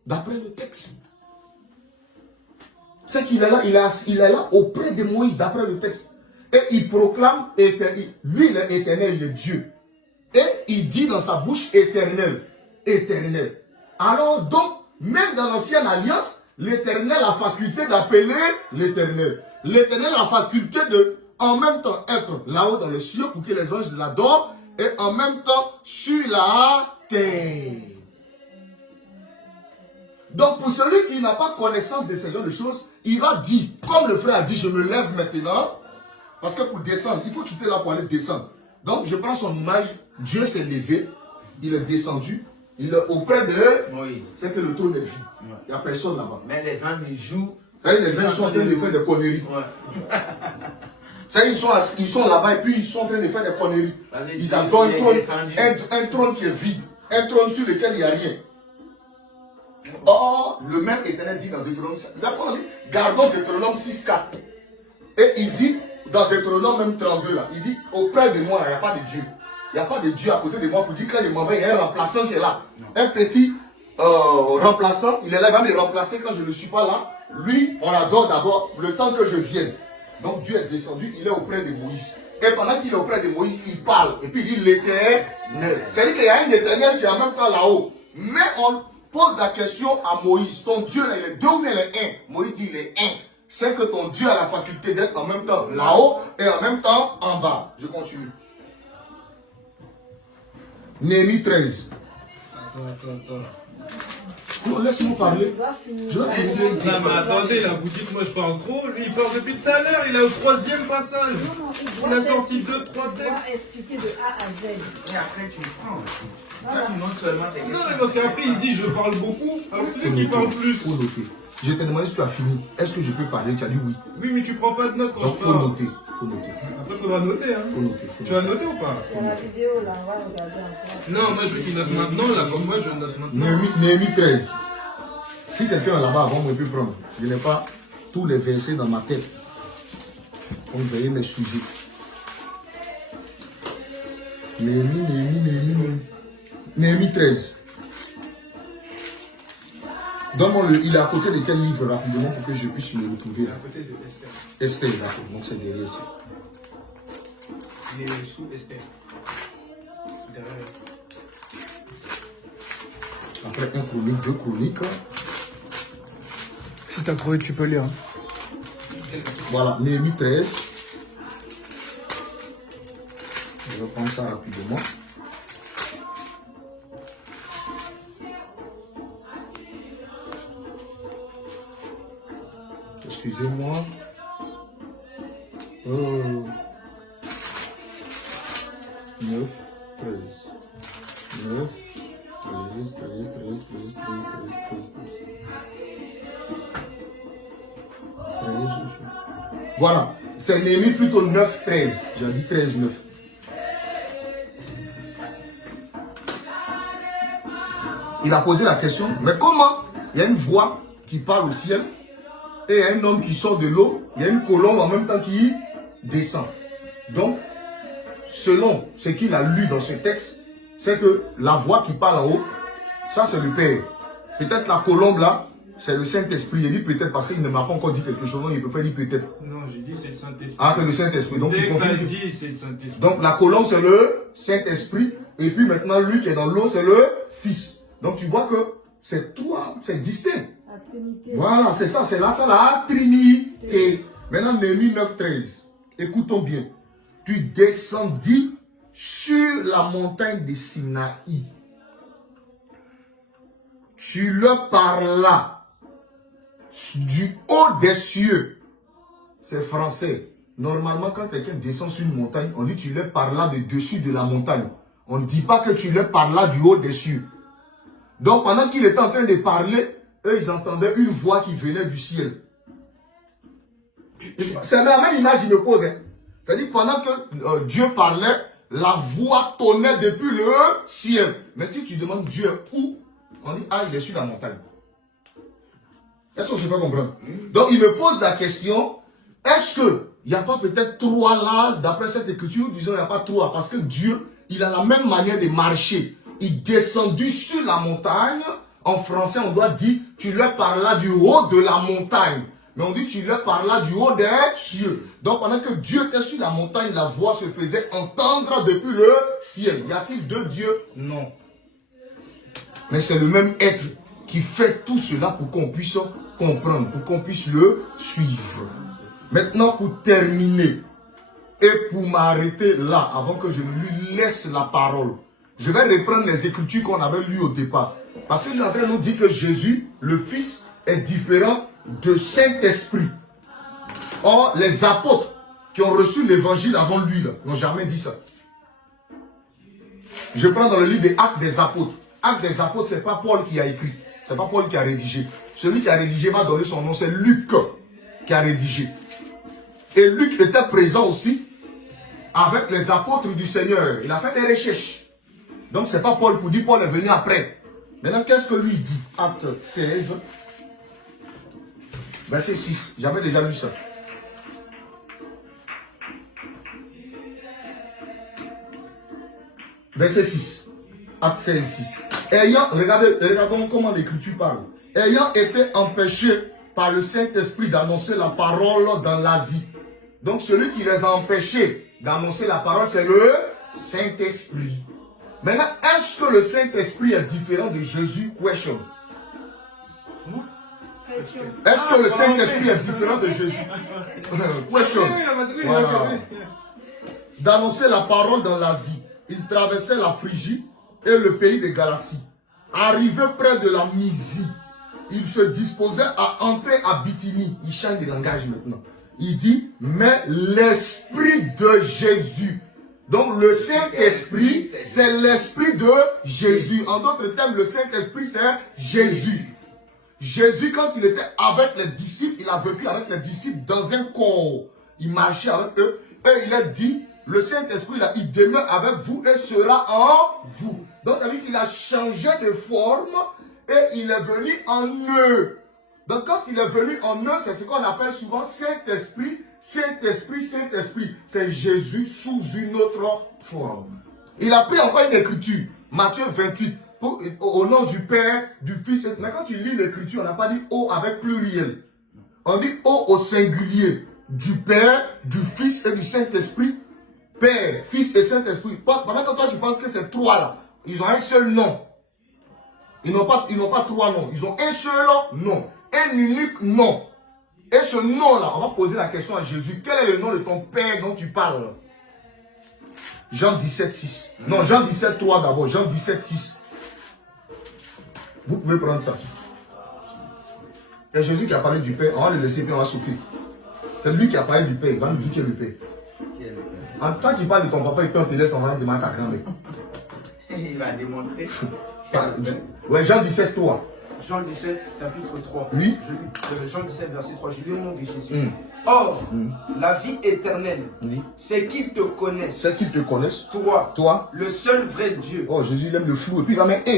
D'après le texte. C'est qu'il est là, il est là auprès de Moïse, d'après le texte. Et il proclame, lui il est éternel, il est Dieu. Et il dit dans sa bouche éternel, éternel. Alors donc, même dans l'ancienne alliance, l'Éternel a la faculté d'appeler l'Éternel. L'Éternel a la faculté de, en même temps, être là-haut dans le ciel pour que les anges l'adorent, et en même temps, sur la terre. Donc, pour celui qui n'a pas connaissance de ces genres de choses, il va dire, comme le frère a dit, je me lève maintenant, parce que pour descendre, il faut quitter là pour aller descendre. Donc, je prends son image, Dieu s'est levé, il est descendu, il est auprès de Moïse. C'est que le trône est vide. Ouais. Il n'y a personne là-bas. Mais les anges ils jouent. Et les gens sont en train de faire des conneries. Ouais. Ils sont là-bas et puis ils sont en train de faire des conneries. Ils adorent un trône qui est vide. Un trône sur lequel il n'y a rien. Or, le même Éternel dit dans Deutéronome, gardons Deutéronome 6.4. Et il dit, dans Deutéronome même 32, là, il dit, auprès de moi, il n'y a pas de Dieu. Il n'y a pas de Dieu à côté de moi pour dire que quand je m'en vais, il y a un remplaçant qui est là. Un petit remplaçant, il est là, il va me remplacer quand je ne suis pas là. Lui, on adore d'abord le temps que je vienne. Donc Dieu est descendu, il est auprès de Moïse. Et pendant qu'il est auprès de Moïse, il parle. Et puis il dit l'Éternel. C'est-à-dire qu'il y a un Éternel qui est en même temps là-haut. Mais on pose la question à Moïse. Ton Dieu, là, il est deux ou il est un? Moïse dit il est un. C'est que ton Dieu a la faculté d'être en même temps là-haut et en même temps en bas. Je continue. Néhémie 13. Attends. Non, laisse-moi parler. Je vais finir. Non, mais attendez, là, vous dites moi je parle trop. Lui, il parle depuis tout à l'heure. Il est au 3e passage. Il a sorti 2-3 Il doit textes. expliquer de A à Z. Et après tu prends. Là tu montres seulement tes Non, mais questions. parce qu'après, il dit je parle beaucoup. Alors, celui qui parle plus. Faut noter. Je t'ai demandé si tu as fini. Est-ce que je peux parler? Tu as dit oui. Oui, mais tu prends pas de notes quand Donc je faut parle. noter. Faut noter. Après, il faudra noter. Hein. Faut noter. Tu vas noter ou pas? Il y a la vidéo là, on va regarder ensemble. Non, moi je veux qu'il note maintenant. Là, comme moi je note maintenant. Néhémie 13. Si quelqu'un est là-bas avant, moi, il peut prendre. Je n'ai pas tous les versets dans ma tête. Donc, veuillez m'excuser. Néhémie 13. Donne-moi le. Il est à côté de quel livre rapidement pour que je puisse le retrouver là. À côté de Esther. Esther, d'accord. Donc, c'est derrière ça. Il est sous Esther. Derrière. Après, un chronique, deux chroniques. Si t'as trouvé, tu peux lire. Hein. Voilà, Néhémie 13. Je vais prendre ça rapidement. Excusez-moi. 9, 13. 9, 13, 13, 13, 13, 13, 13, 13. Voilà, c'est Néhémie plutôt 9, 13. J'ai dit 13, 9. Il a posé la question, mais comment il y a une voix qui parle au ciel et il y a un homme qui sort de l'eau, il y a une colombe en même temps qui descend. Donc, selon ce qu'il a lu dans ce texte, c'est que la voix qui parle en haut, ça c'est le Père. Peut-être la colombe là, c'est le Saint-Esprit. Il dit peut-être parce qu'il ne m'a pas encore dit quelque chose, il peut faire dire peut-être. Non, j'ai dit c'est le Saint-Esprit. Ah, c'est le Saint-Esprit. Donc, tu Dès que ça confonds. dit, c'est le Saint-Esprit. Donc la colombe c'est le Saint-Esprit. Et puis maintenant lui qui est dans l'eau c'est le Fils. Donc tu vois que c'est toi, c'est distinct. La Trinité. Voilà, c'est ça, c'est là, ça, la Trinité. Maintenant, Néhémie 9:13. Écoutons bien. Tu descendis sur la montagne de Sinaï. Tu leur parlas du haut des cieux. C'est français. Normalement, quand quelqu'un descend sur une montagne, on dit tu leur parlas de dessus de la montagne. On ne dit pas que tu leur parlas du haut des cieux. Donc, pendant qu'il était en train de parler, eux, ils entendaient une voix qui venait du ciel. C'est la même image qu'il me pose. Hein. C'est-à-dire, pendant que Dieu parlait, la voix tonnait depuis le ciel. Mais si tu demandes Dieu où, on dit, ah, il est sur la montagne. Est-ce que je peux comprendre? Donc, il me pose la question, est-ce qu'il n'y a pas peut-être trois là, d'après cette écriture, nous disons il n'y a pas trois, parce que Dieu, il a la même manière de marcher. Il est descendu sur la montagne. En français, on doit dire, tu leur parlas du haut de la montagne. Mais on dit, tu leur parlas du haut des cieux. Donc, pendant que Dieu était sur la montagne, la voix se faisait entendre depuis le ciel. Y a-t-il deux dieux? Non. Mais c'est le même être qui fait tout cela pour qu'on puisse comprendre, pour qu'on puisse le suivre. Maintenant, pour terminer, et pour m'arrêter là, avant que je ne lui laisse la parole, je vais reprendre les écritures qu'on avait lues au départ. Parce que l'André nous dit que Jésus, le Fils, est différent de Saint-Esprit. Or, les apôtres qui ont reçu l'évangile avant lui, n'ont jamais dit ça. Je prends dans le livre des Actes des Apôtres. Actes des Apôtres, ce n'est pas Paul qui a écrit. Ce n'est pas Paul qui a rédigé. Celui qui a rédigé va donner son nom, c'est Luc qui a rédigé. Et Luc était présent aussi avec les apôtres du Seigneur. Il a fait des recherches. Donc, ce n'est pas Paul pour dire Paul est venu après. Maintenant, qu'est-ce que lui dit? Acte 16, verset 6. J'avais déjà lu ça. Verset 6. Acte 16, 6. Regardons comment l'Écriture parle. Ayant été empêchés par le Saint-Esprit d'annoncer la parole dans l'Asie. Donc, celui qui les a empêchés d'annoncer la parole, c'est le Saint-Esprit. Maintenant, est-ce que le Saint-Esprit est différent de Jésus? Question. Est-ce que le Saint-Esprit est différent de Jésus? Question. Voilà. D'annoncer la parole dans l'Asie. Il traversait la Phrygie et le pays de Galatie. Arrivé près de la Mysie, il se disposait à entrer à Bithynie. Il change de langage maintenant. Il dit, mais l'Esprit de Jésus. Donc le Saint-Esprit, c'est l'Esprit de Jésus. En d'autres termes, le Saint-Esprit, c'est Jésus. Jésus, quand il était avec les disciples, il a vécu avec les disciples dans un corps. Il marchait avec eux. Et il a dit, le Saint-Esprit, il demeure avec vous et sera en vous. Donc, ça veut dire qu'il a changé de forme et il est venu en eux. Donc, quand il est venu en eux, c'est ce qu'on appelle souvent Saint-Esprit, Saint-Esprit, Saint-Esprit. C'est Jésus sous une autre forme. Il a pris encore une écriture, Matthieu 28, au nom du Père, du Fils. Mais quand tu lis l'écriture, on n'a pas dit « O » avec pluriel. On dit « O » au singulier, du Père, du Fils et du Saint-Esprit. Père, Fils et Saint-Esprit. Pendant que toi, tu penses que c'est trois là. Ils ont un seul nom. Ils n'ont pas trois noms. Ils ont un seul nom. Un unique nom. Et ce nom-là, on va poser la question à Jésus. Quel est le nom de ton Père dont tu parles? Jean 17, 6. Non, Jean 17, 3 d'abord. Jean 17, 6. Vous pouvez prendre ça. C'est Jésus qui a parlé du Père. On va le laisser puis on va s'occuper. C'est lui qui a parlé du Père. Il va nous dire qui est le Père. Toi, tu parles de ton papa et puis on te laisse, on va demander à ta grand-mère. Il va démontrer. Ouais, Jean 17, 3. Jean 17, chapitre 3. Oui. Jean 17, verset 3. Je lis au nom de Jésus. Or, la vie éternelle, c'est qu'ils te connaissent. C'est qu'ils te connaissent. Toi, le seul vrai Dieu. Oh, Jésus, il aime le flou. Et puis il va mettre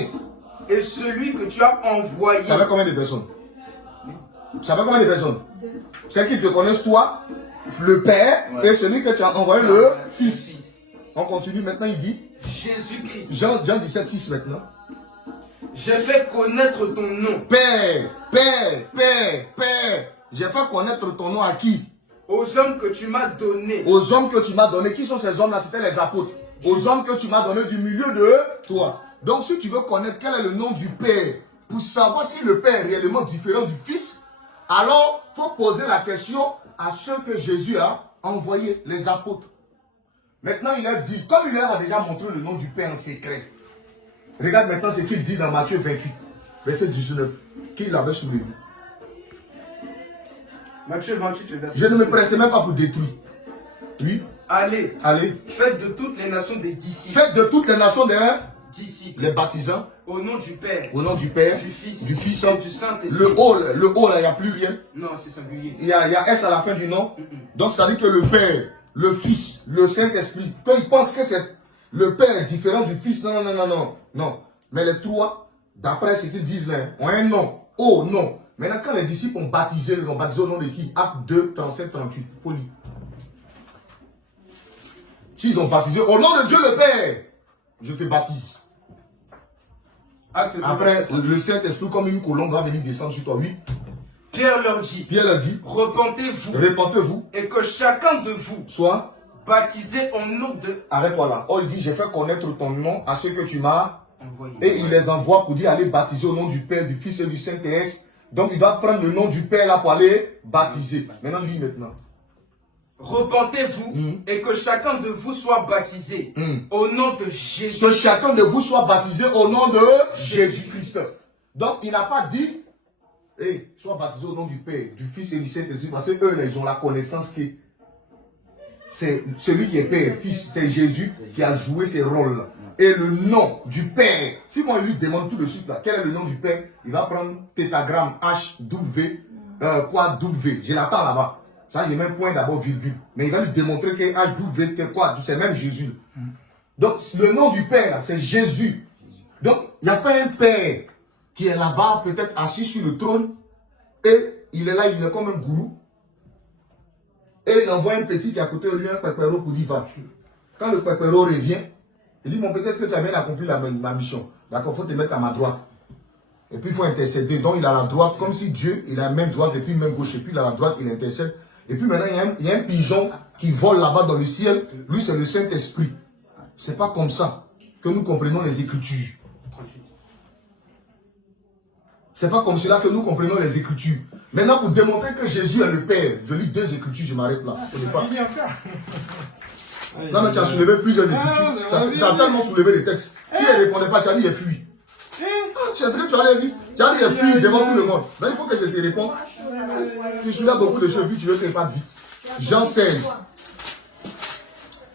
et celui que tu as envoyé. Ça fait combien de personnes? Ça fait combien de personnes? C'est qu'ils te connaissent, toi, le Père, et celui que tu as envoyé, le Fils. On continue maintenant, il dit Jésus-Christ. Jean 17, 6 maintenant. J'ai fait connaître ton nom. Père, Père, Père, Père. J'ai fait connaître ton nom à qui? Aux hommes que tu m'as donnés. Aux hommes que tu m'as donnés. Qui sont ces hommes-là? C'était les apôtres. Aux hommes que tu m'as donnés du milieu de toi. Donc si tu veux connaître quel est le nom du Père pour savoir si le Père est réellement différent du Fils, alors il faut poser la question à ceux que Jésus a envoyés, les apôtres. Maintenant, il a dit, comme il leur a déjà montré le nom du Père en secret, regarde maintenant ce qu'il dit dans Matthieu 28, verset 19, qu'il avait soulevé. Matthieu 28, le verset Je ne me 19. pressais même pas pour détruire. Oui, Allez, allez. faites de toutes les nations des disciples. Faites de toutes les nations des Disciples. les baptisants, Au nom du Père, au nom du Père, du Fils et du Saint-Esprit. Le O là, il n'y a plus rien. Non, c'est singulier. Il y a S à la fin du nom. Donc, c'est-à-dire que le Père, le Fils, le Saint-Esprit, quand ils pensent que c'est le Père est différent du Fils, non, non, non, non, non, non. Mais les trois, d'après ce qu'ils disent là, ont un nom. Oh, non. Maintenant, quand les disciples ont baptisé au nom de qui? Acte 2, 37, 38. Folie. S'ils ont baptisé au nom de Dieu le Père, je te baptise. Acte 2, Après, le Saint-Esprit, comme une colombe, va venir descendre sur toi. Oui. Pierre leur dit, Pierre a dit, repentez-vous répentez-vous, et que chacun de vous soit, baptisé au nom de arrête-toi là. Oh, il dit, j'ai fait connaître ton nom à ceux que tu m'as. envoyé. Et il les envoie pour dire, allez baptiser au nom du Père, du Fils et du Saint-Esprit. Donc, il doit prendre le nom du Père là pour aller baptiser. Maintenant, lis maintenant. Repentez-vous et que chacun de vous soit baptisé au nom de Jésus. Que chacun de vous soit baptisé au nom de Jésus-Christ. Donc, il n'a pas dit, hey, sois baptisé au nom du Père, du Fils et du Saint-Esprit. Parce que eux, ils ont la connaissance que c'est celui qui est Père, Fils, c'est Jésus qui a joué ces rôles. Et le nom du Père, si moi, il lui demande tout de suite, là, quel est le nom du Père, il va prendre tétagramme H, W, quoi, W. Je l'attends là-bas. Ça, j'ai même point d'abord, virgule. Mais il va lui démontrer que H, W, que quoi, c'est même Jésus. Donc, le nom du Père, c'est Jésus. Donc, il n'y a pas un Père qui est là-bas, peut-être assis sur le trône, et il est là, il est comme un gourou. Et il envoie un petit qui est à côté de lui, un pépéro, pour dire, va. Quand le pépéro revient, il dit, mon petit, est-ce que tu as bien accompli ma mission? D'accord, il faut te mettre à ma droite. Et puis, il faut intercéder. Donc, il a la droite, comme si Dieu, il a la main droite et puis main gauche. Et puis, il a la droite, il intercède. Et puis, maintenant, il y a un pigeon qui vole là-bas dans le ciel. Lui, c'est le Saint-Esprit. C'est pas comme ça que nous comprenons les Écritures. C'est pas comme cela que nous comprenons les Écritures. Maintenant, pour démontrer que Jésus est le Père, je lis 2 Écritures, je m'arrête là. Ce n'est pas. Non, mais tu as soulevé plusieurs Écritures. Tu as tellement soulevé les textes. Si elle ne répondait pas, tu as dit, il fuit. C'est ce que tu allais dire. Tu as dit, il fuit devant tout le monde. Là, il faut que je te réponde. Tu soulèves beaucoup de choses, puis tu veux que je parte vite. Jean 16.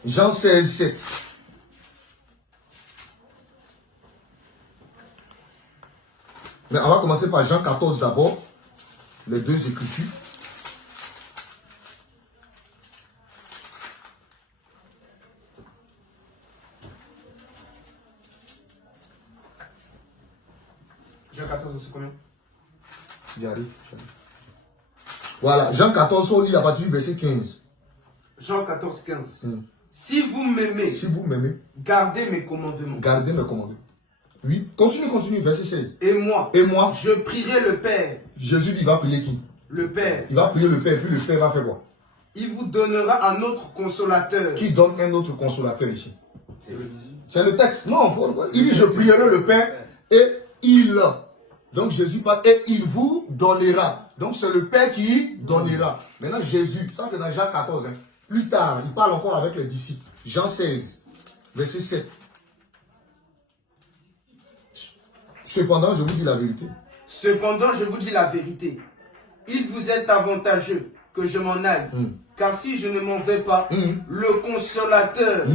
Jean 16, 7. Mais on va commencer par Jean 14 d'abord. Les 2 Écritures. Jean 14, c'est combien? J'y arrive. Voilà, Jean 14, on lit à partir du verset 15. Jean 14, 15. Si vous m'aimez, Si vous m'aimez, gardez mes commandements. gardez mes commandements. Oui, continue, verset 16. Et moi, Et moi, je prierai le Père. Jésus dit, il va prier qui? Le Père. Il va prier le Père, puis le Père va faire quoi? Il vous donnera un autre consolateur. Qui donne un autre consolateur ici? C'est le 18. C'est le texte. Non, il dit, je prierai le Père et il. Donc Jésus parle et il vous donnera. Donc c'est le Père qui donnera. Maintenant Jésus, ça c'est dans Jean 14. Hein. Plus tard, il parle encore avec les disciples. Jean 16, verset 7. Cependant, je vous dis la vérité. Cependant, je vous dis la vérité. Il vous est avantageux que je m'en aille. Car si je ne m'en vais pas, le consolateur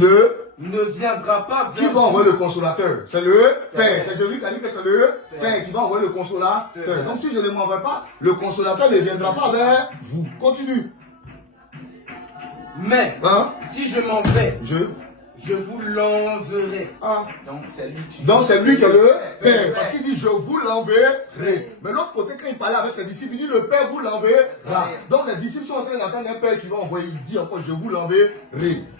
ne viendra pas vers Qui va vous. envoyer le consolateur? C'est le Père. C'est Jésus qui a dit que c'est le Père qui va envoyer le consolateur. Donc si je ne m'en vais pas, le consolateur ne viendra pas vers vous. Continue. Mais Hein? si je m'en vais, Je vous l'enverrai. Ah. Donc c'est lui qui est le Père. Parce qu'il dit je vous l'enverrai. Mais l'autre côté, quand il parlait avec les disciples, il dit le Père vous l'enverra. Donc les disciples sont en train d'entendre un Père qui va envoyer. Il dit encore je vous l'enverrai.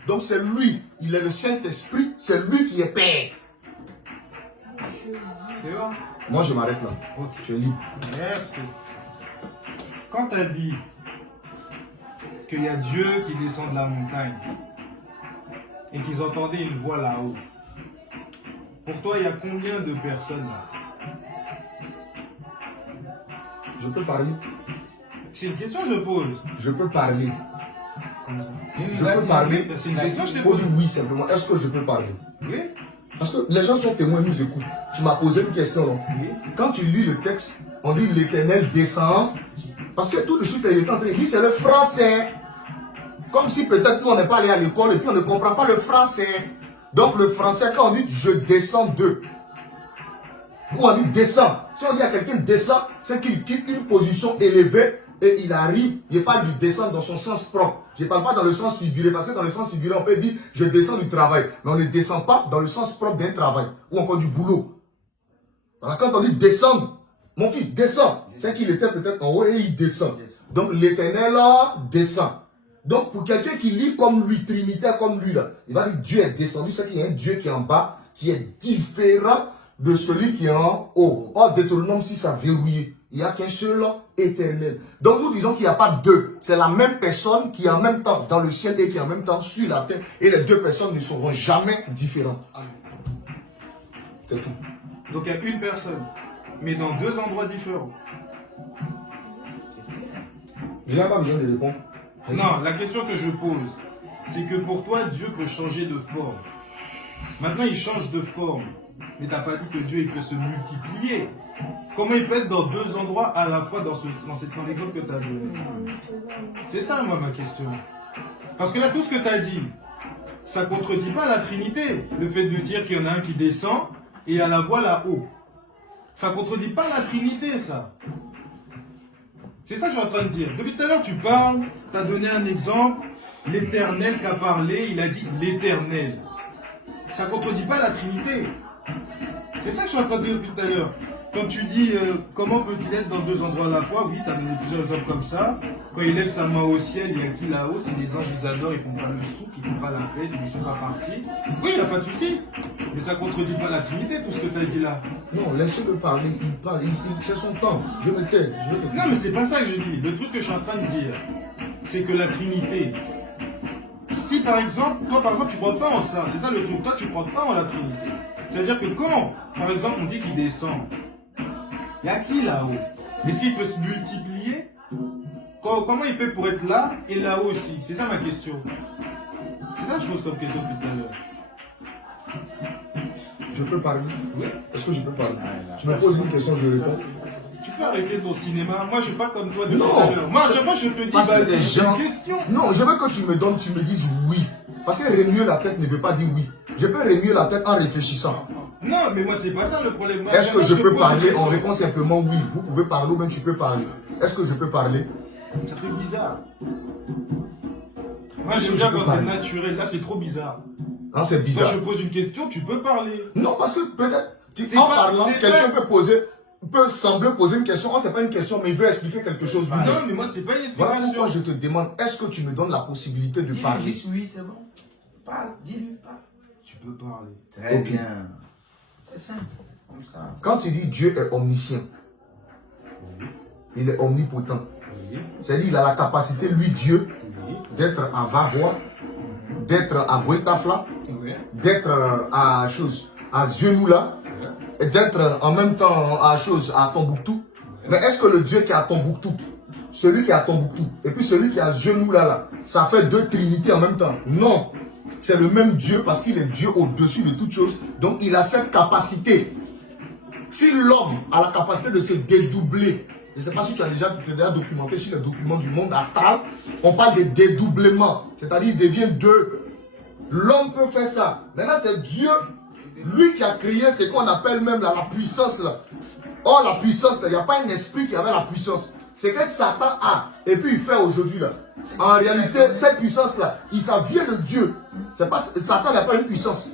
Donc c'est lui. Il est le Saint-Esprit. C'est lui qui est Père. C'est bon? Moi je m'arrête là. Ok. Je lis. Merci. Quand tu as dit qu'il y a Dieu qui descend de la montagne et qu'ils entendaient une voix là-haut, pour toi, il y a combien de personnes là? Je peux parler. C'est une question que je pose. Je peux parler. Comme ça. Je peux parler. C'est une question que je Il te faut pose. dire oui simplement. Est-ce que je peux parler? Oui. Parce que les gens sont témoins, ils nous écoutent. Tu m'as posé une question, non? Oui. Quand tu lis le texte, on dit l'Éternel descend. Parce que tout de suite, il est en train de dire c'est le français. Comme si peut-être nous, on n'est pas allé à l'école et puis on ne comprend pas le français. Donc le français, quand on dit je descends d'eux, ou on dit descend. Si on dit à quelqu'un descend, c'est qu'il quitte une position élevée et il arrive, il n'est pas lui descendre dans son sens propre. Je ne parle pas dans le sens figuré, parce que dans le sens figuré, on peut dire je descends du travail. Mais on ne descend pas dans le sens propre d'un travail ou encore du boulot. Voilà, quand on dit descendre, mon fils descend, c'est qu'il était peut-être en haut et il descend. Donc l'Éternel descend. Donc pour quelqu'un qui lit comme lui, trinitaire comme lui, là, il va dire Dieu est descendu, c'est qu'il y a un Dieu qui est en bas, qui est différent de celui qui est en haut. Or, Deutéronome 6 a verrouillé. Il n'y a qu'un seul éternel. Donc nous disons qu'il n'y a pas deux. C'est la même personne qui est en même temps dans le ciel et qui est en même temps sur la terre. Et les deux personnes ne seront jamais différentes. C'est tout. Donc il y a une personne, mais dans deux endroits différents. Je n'ai pas besoin de répondre. Non, la question que je pose, c'est que pour toi, Dieu peut changer de forme. Maintenant, il change de forme. Mais tu n'as pas dit que Dieu il peut se multiplier. Comment il peut être dans deux endroits à la fois dans l'exemple que tu as donné? C'est ça, moi, ma question. Parce que là, tout ce que tu as dit, ça ne contredit pas la Trinité. Le fait de dire qu'il y en a un qui descend et à la voix là-haut. Ça ne contredit pas la Trinité, ça. C'est ça que je suis en train de dire. Depuis tout à l'heure, tu parles, tu as donné un exemple. L'Éternel qui a parlé, il a dit l'Éternel. Ça ne contredit pas la Trinité. C'est ça que je suis en train de dire depuis tout à l'heure. Quand tu dis comment peut-il être dans deux endroits à la fois, oui, tu as donné plusieurs exemples comme ça. Quand il lève sa main au ciel, il y a qui là-haut? C'est les anges, ils adorent, ils font pas le souk, ils font pas la fête, ils ne sont pas partis. Oui, il n'y a pas de souci. Mais ça ne contredit pas la Trinité, tout ce que tu as dit là. Non, laissez-le parler. Il parle, c'est son temps. Je me tais. Non, mais c'est pas ça que je dis. Le truc que je suis en train de dire, c'est que la Trinité, si par exemple, toi par exemple, tu ne crois pas en ça, c'est ça le truc, toi tu ne crois pas en la Trinité. C'est-à-dire que quand, par exemple, on dit qu'il descend, il y a qui là-haut? Est-ce qu'il peut se multiplier? Comment il fait pour être là et là-haut aussi? C'est ça ma question. C'est ça que je pose comme question depuis tout à l'heure. Je peux parler? Oui. Est-ce que je peux parler? Tu me poses une question, je réponds. Tu peux arrêter ton cinéma. Moi, je ne suis pas comme toi depuis Non. tout à l'heure. Moi, je te dis, Parce que les c'est gens... une question. Non, je veux que tu me donnes, tu me dises oui. Parce que remuer la tête ne veut pas dire oui. Je peux remuer la tête en réfléchissant. Non, mais moi, c'est pas ça le problème. Est-ce que je peux pose parler? une On question. répond simplement oui. Vous pouvez parler ou bien tu peux parler. Est-ce que je peux parler? Ça fait bizarre. Moi, Est-ce j'aime que bien je peux quand c'est parler? naturel. Là, c'est trop bizarre. Non, c'est Quand bizarre. je pose une question, tu peux parler. Non, parce que peut-être, C'est en pas- parlant, c'est quelqu'un pas- peut sembler poser une question. Oh, c'est pas une question, mais il veut expliquer quelque chose. lui-même. Non, mais moi, c'est pas une Voilà explication. pourquoi je te demande, est-ce que tu me donnes la possibilité de parler? Dis-lui, oui, c'est bon. Parle, dis-lui, parle. Tu peux parler. Très Ok. bien. C'est simple, comme ça. Quand tu dis Dieu est omniscient, il est omnipotent. Oui, C'est-à-dire qu'il a la capacité, lui, Dieu, oui, d'être à Vavois, d'être à Boetafla, oui. d'être à Zenoula, et d'être en même temps à Tombouctou. Mais est-ce que le Dieu qui est à Tombouctou, celui qui est à Tombouctou, et puis celui qui est à Zenoula, là, ça fait deux trinités en même temps? Non. C'est le même Dieu parce qu'il est Dieu au-dessus de toutes choses. Donc il a cette capacité. Si l'homme a la capacité de se dédoubler, je ne sais pas si tu as déjà documenté sur les documents du monde astral, on parle de dédoublement, c'est-à-dire il devient deux. L'homme peut faire ça. Maintenant c'est Dieu, lui qui a créé ce qu'on appelle même la puissance là. Or la puissance, il n'y a pas un esprit qui avait la puissance. C'est que Satan a, et puis il fait aujourd'hui là. En réalité, cette puissance là, ça vient de Dieu. Pas, Satan n'a pas une puissance.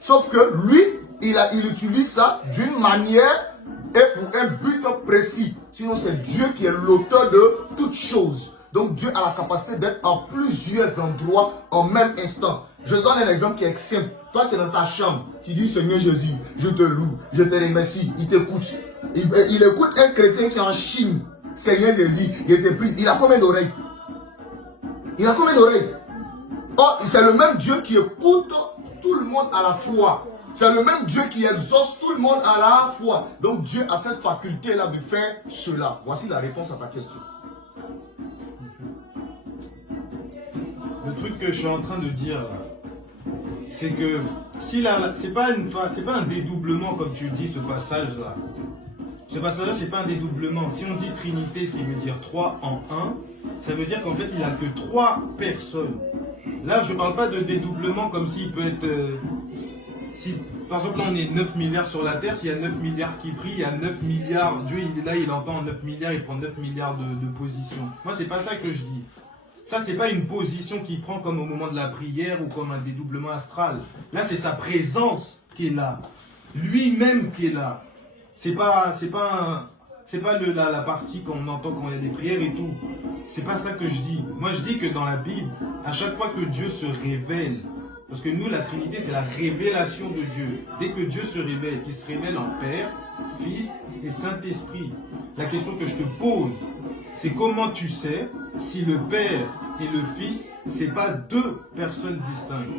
Sauf que lui, il utilise ça d'une manière et pour un but précis. Sinon, c'est Dieu qui est l'auteur de toutes choses. Donc, Dieu a la capacité d'être en plusieurs endroits en même instant. Je donne un exemple qui est simple. Toi, tu es dans ta chambre. Tu dis, Seigneur Jésus, je te loue, je te remercie. Il t'écoute. Il écoute un chrétien qui est en Chine. Seigneur Jésus, il te prie. Il a combien d'oreilles? Il a combien d'oreilles? Oh, c'est le même Dieu qui écoute tout le monde à la fois. C'est le même Dieu qui exauce tout le monde à la fois. Donc Dieu a cette faculté-là de faire cela. Voici la réponse à ta question. Le truc que je suis en train de dire là, c'est que si c'est pas un dédoublement comme tu dis ce passage-là. Ce passage-là, c'est pas un dédoublement. Si on dit Trinité, ce qui veut dire 3 en 1, ça veut dire qu'en fait, il n'a que 3 personnes. Là, je ne parle pas de dédoublement comme s'il peut être... si, par exemple, là, on est 9 milliards sur la Terre, s'il y a 9 milliards qui prient, il y a 9 milliards, Dieu, il est là, il entend 9 milliards, il prend 9 milliards de positions. Moi, c'est pas ça que je dis. Ça, c'est pas une position qu'il prend comme au moment de la prière ou comme un dédoublement astral. Là, c'est sa présence qui est là. Lui-même qui est là. C'est pas la partie qu'on entend quand il y a des prières et tout. C'est pas ça que je dis. Moi, je dis que dans la Bible, à chaque fois que Dieu se révèle, parce que nous, la Trinité, c'est la révélation de Dieu. Dès que Dieu se révèle, il se révèle en Père, Fils et Saint-Esprit. La question que je te pose, c'est comment tu sais si le Père et le Fils, c'est pas 2 personnes distinctes.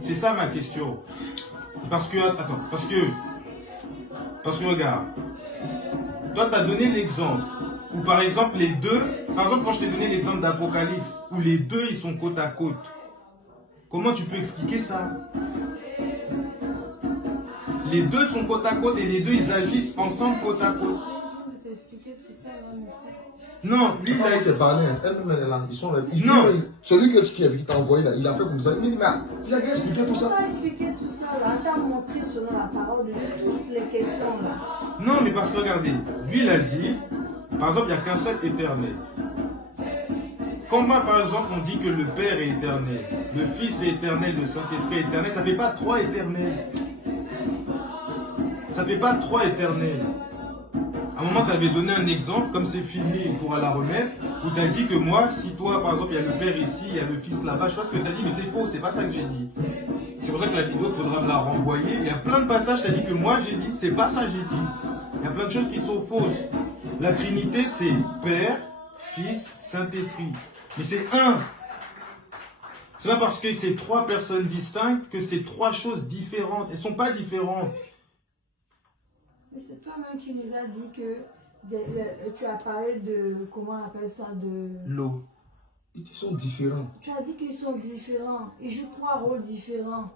C'est ça ma question. Parce que regarde, toi tu as donné l'exemple, où par exemple les deux, par exemple quand je t'ai donné l'exemple d'Apocalypse, où les deux ils sont côte à côte. Comment tu peux expliquer ça? Les deux sont côte à côte et les deux ils agissent ensemble côte à côte. Non, lui il a été parlé, elle-même elle est là. Ils sont là. Non. Celui qui t'a envoyé là, il a fait comme ça. Il m'a dit, mais il a bien expliqué tout ça. On t'a expliqué tout ça là. On t'a montré selon la parole de Dieu toutes les questions là. Non, mais parce que regardez, lui il a dit, par exemple, il n'y a qu'un seul éternel. Comment par exemple on dit que le Père est éternel, le Fils est éternel, le Saint-Esprit est éternel, ça ne fait pas 3 éternels. Ça ne fait pas 3 éternels. À un moment, tu avais donné un exemple, comme c'est filmé, on pourra la remettre, où tu as dit que moi, si toi, par exemple, il y a le Père ici, il y a le Fils là-bas, je sais pas ce que tu as dit, mais c'est faux, c'est pas ça que j'ai dit. C'est pour ça que la vidéo, il faudra me la renvoyer. Il y a plein de passages, tu as dit que moi j'ai dit, c'est pas ça que j'ai dit. Il y a plein de choses qui sont fausses. La Trinité, c'est Père, Fils, Saint-Esprit. Mais c'est un. C'est pas parce que c'est 3 personnes distinctes que c'est 3 choses différentes. Elles sont pas différentes. Mais c'est toi-même qui nous as dit que tu as parlé de, comment on appelle ça, de... L'eau. Ils sont différents. Tu as dit qu'ils sont différents. Ils jouent 3 rôles différents.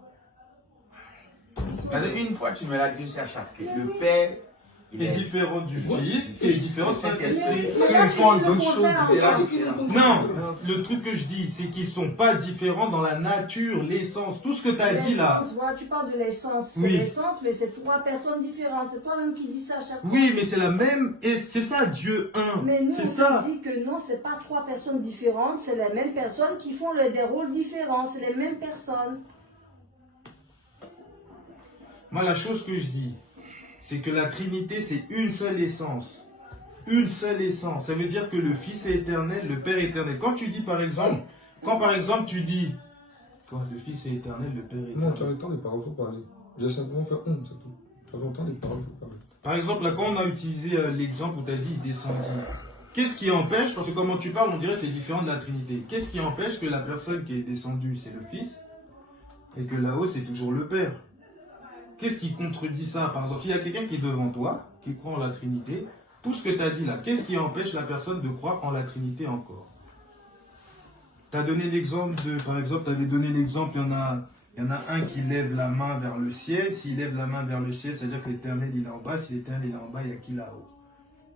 Une fois, tu me l'as dit à chaque fois. Le Père est différent du Fils et est différent du Saint-Esprit. Ils font d'autres choses différentes. Non, le truc que je dis, c'est qu'ils ne sont pas différents dans la nature, l'essence. Tout ce que tu as dit là. Voilà, tu parles de l'essence. C'est Oui. l'essence, mais c'est 3 personnes différentes. C'est toi-même qui dis ça à chaque fois. Oui, mais c'est la même. Et c'est ça, Dieu 1. Mais nous, c'est ça. on dit que non, c'est pas 3 personnes différentes. C'est les mêmes personnes qui font des rôles différents. C'est les mêmes personnes. Moi, la chose que je dis, c'est que la Trinité, c'est une seule essence. Une seule essence. Ça veut dire que le Fils est éternel, le Père est éternel. Quand tu dis, par exemple, tu dis, quand le Fils est éternel, le Père est éternel. Non, tu as le temps de parler, il faut parler. J'ai simplement fait c'est tout. Tu as le temps de parler, il faut parler. Par exemple, là, quand on a utilisé l'exemple où tu as dit, il descendit. Qu'est-ce qui empêche, parce que comment tu parles, on dirait que c'est différent de la Trinité. Qu'est-ce qui empêche que la personne qui est descendue, c'est le Fils, et que là-haut, c'est toujours le Père? Qu'est-ce qui contredit ça? Par exemple, s'il y a quelqu'un qui est devant toi, qui croit en la Trinité, tout ce que tu as dit là, qu'est-ce qui empêche la personne de croire en la Trinité encore? Tu as donné l'exemple de, par exemple, tu avais donné l'exemple, il y en a un qui lève la main vers le ciel. S'il lève la main vers le ciel, c'est-à-dire que l'Éternel il est en bas. Si l'Éternel il est en bas, il y a qui là-haut?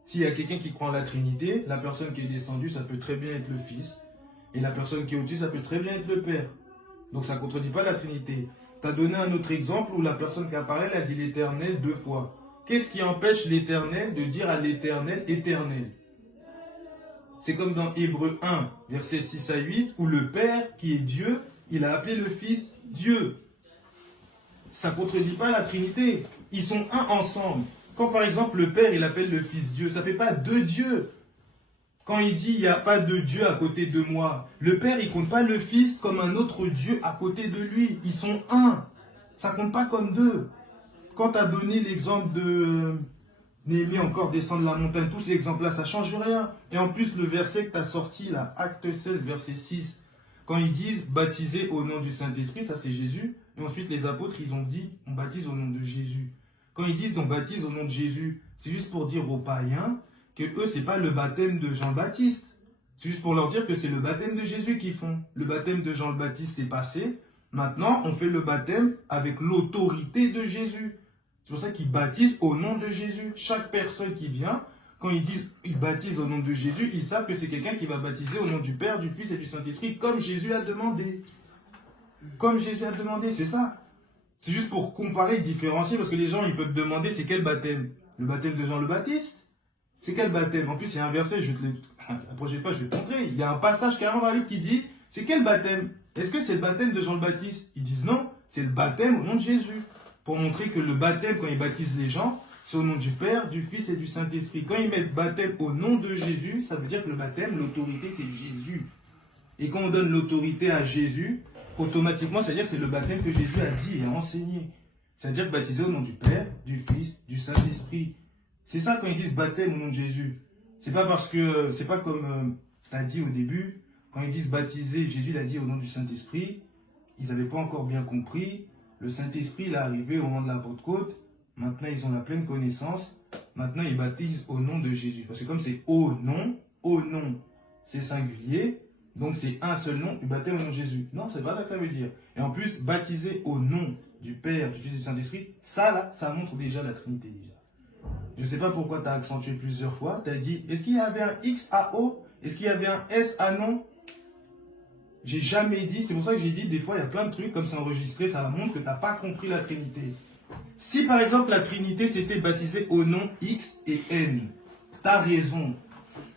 S'il y a quelqu'un qui croit en la Trinité, la personne qui est descendue, ça peut très bien être le Fils. Et la personne qui est au-dessus, ça peut très bien être le Père. Donc ça ne contredit pas la Trinité. Tu as donné un autre exemple où la personne qui apparaît, elle a dit l'Éternel 2 fois. Qu'est-ce qui empêche l'Éternel de dire à l'Éternel éternel? C'est comme dans Hébreux 1, versets 6 à 8, où le Père, qui est Dieu, il a appelé le Fils Dieu. Ça ne contredit pas la Trinité. Ils sont un ensemble. Quand par exemple le Père, il appelle le Fils Dieu, ça ne fait pas 2 dieux. Quand il dit, il n'y a pas de Dieu à côté de moi, le Père, il ne compte pas le Fils comme un autre Dieu à côté de lui. Ils sont un. Ça ne compte pas comme 2. Quand tu as donné l'exemple de Néhémie encore descendre la montagne, tous ces exemples-là, ça ne change rien. Et en plus, le verset que tu as sorti, là, Acte 16, verset 6, quand ils disent baptisé au nom du Saint-Esprit, ça c'est Jésus. Et ensuite, les apôtres, ils ont dit, on baptise au nom de Jésus. Quand ils disent on baptise au nom de Jésus, c'est juste pour dire aux païens que eux, c'est pas le baptême de Jean le Baptiste. C'est juste pour leur dire que c'est le baptême de Jésus qu'ils font. Le baptême de Jean le Baptiste, c'est passé. Maintenant, on fait le baptême avec l'autorité de Jésus. C'est pour ça qu'ils baptisent au nom de Jésus. Chaque personne qui vient, quand ils disent ils baptisent au nom de Jésus, ils savent que c'est quelqu'un qui va baptiser au nom du Père, du Fils et du Saint-Esprit, comme Jésus a demandé. Comme Jésus a demandé, c'est ça. C'est juste pour comparer, différencier, parce que les gens, ils peuvent demander c'est quel baptême? Le baptême de Jean le Baptiste? C'est quel baptême? En plus, il y a un verset, la prochaine fois, je vais te montrer. Il y a un passage carrément dans la Bible qui dit, c'est quel baptême? Est-ce que c'est le baptême de Jean le Baptiste? Ils disent non, c'est le baptême au nom de Jésus. Pour montrer que le baptême, quand ils baptisent les gens, c'est au nom du Père, du Fils et du Saint-Esprit. Quand ils mettent baptême au nom de Jésus, ça veut dire que le baptême, l'autorité, c'est Jésus. Et quand on donne l'autorité à Jésus, automatiquement, c'est-à-dire que c'est le baptême que Jésus a dit et a enseigné. C'est-à-dire baptiser au nom du Père, du Fils, du Saint-Esprit. C'est ça quand ils disent baptême au nom de Jésus. C'est pas parce que, c'est pas comme tu as dit au début, quand ils disent baptiser, Jésus l'a dit au nom du Saint-Esprit, ils n'avaient pas encore bien compris. Le Saint-Esprit, il est arrivé au moment de la Pentecôte. Maintenant, ils ont la pleine connaissance. Maintenant, ils baptisent au nom de Jésus. Parce que comme c'est au nom, c'est singulier. Donc, c'est un seul nom, ils baptêment au nom de Jésus. Non, c'est pas ça que ça veut dire. Et en plus, baptiser au nom du Père, du Fils et du Saint-Esprit, ça, là, ça montre déjà la Trinité, déjà. Je ne sais pas pourquoi tu as accentué plusieurs fois. Tu as dit, est-ce qu'il y avait un X à O? Est-ce qu'il y avait un S à non? J'ai jamais dit, c'est pour ça que j'ai dit, des fois, il y a plein de trucs, comme c'est enregistré, ça montre que tu n'as pas compris la Trinité. Si, par exemple, la Trinité s'était baptisée au nom X et N, tu as raison.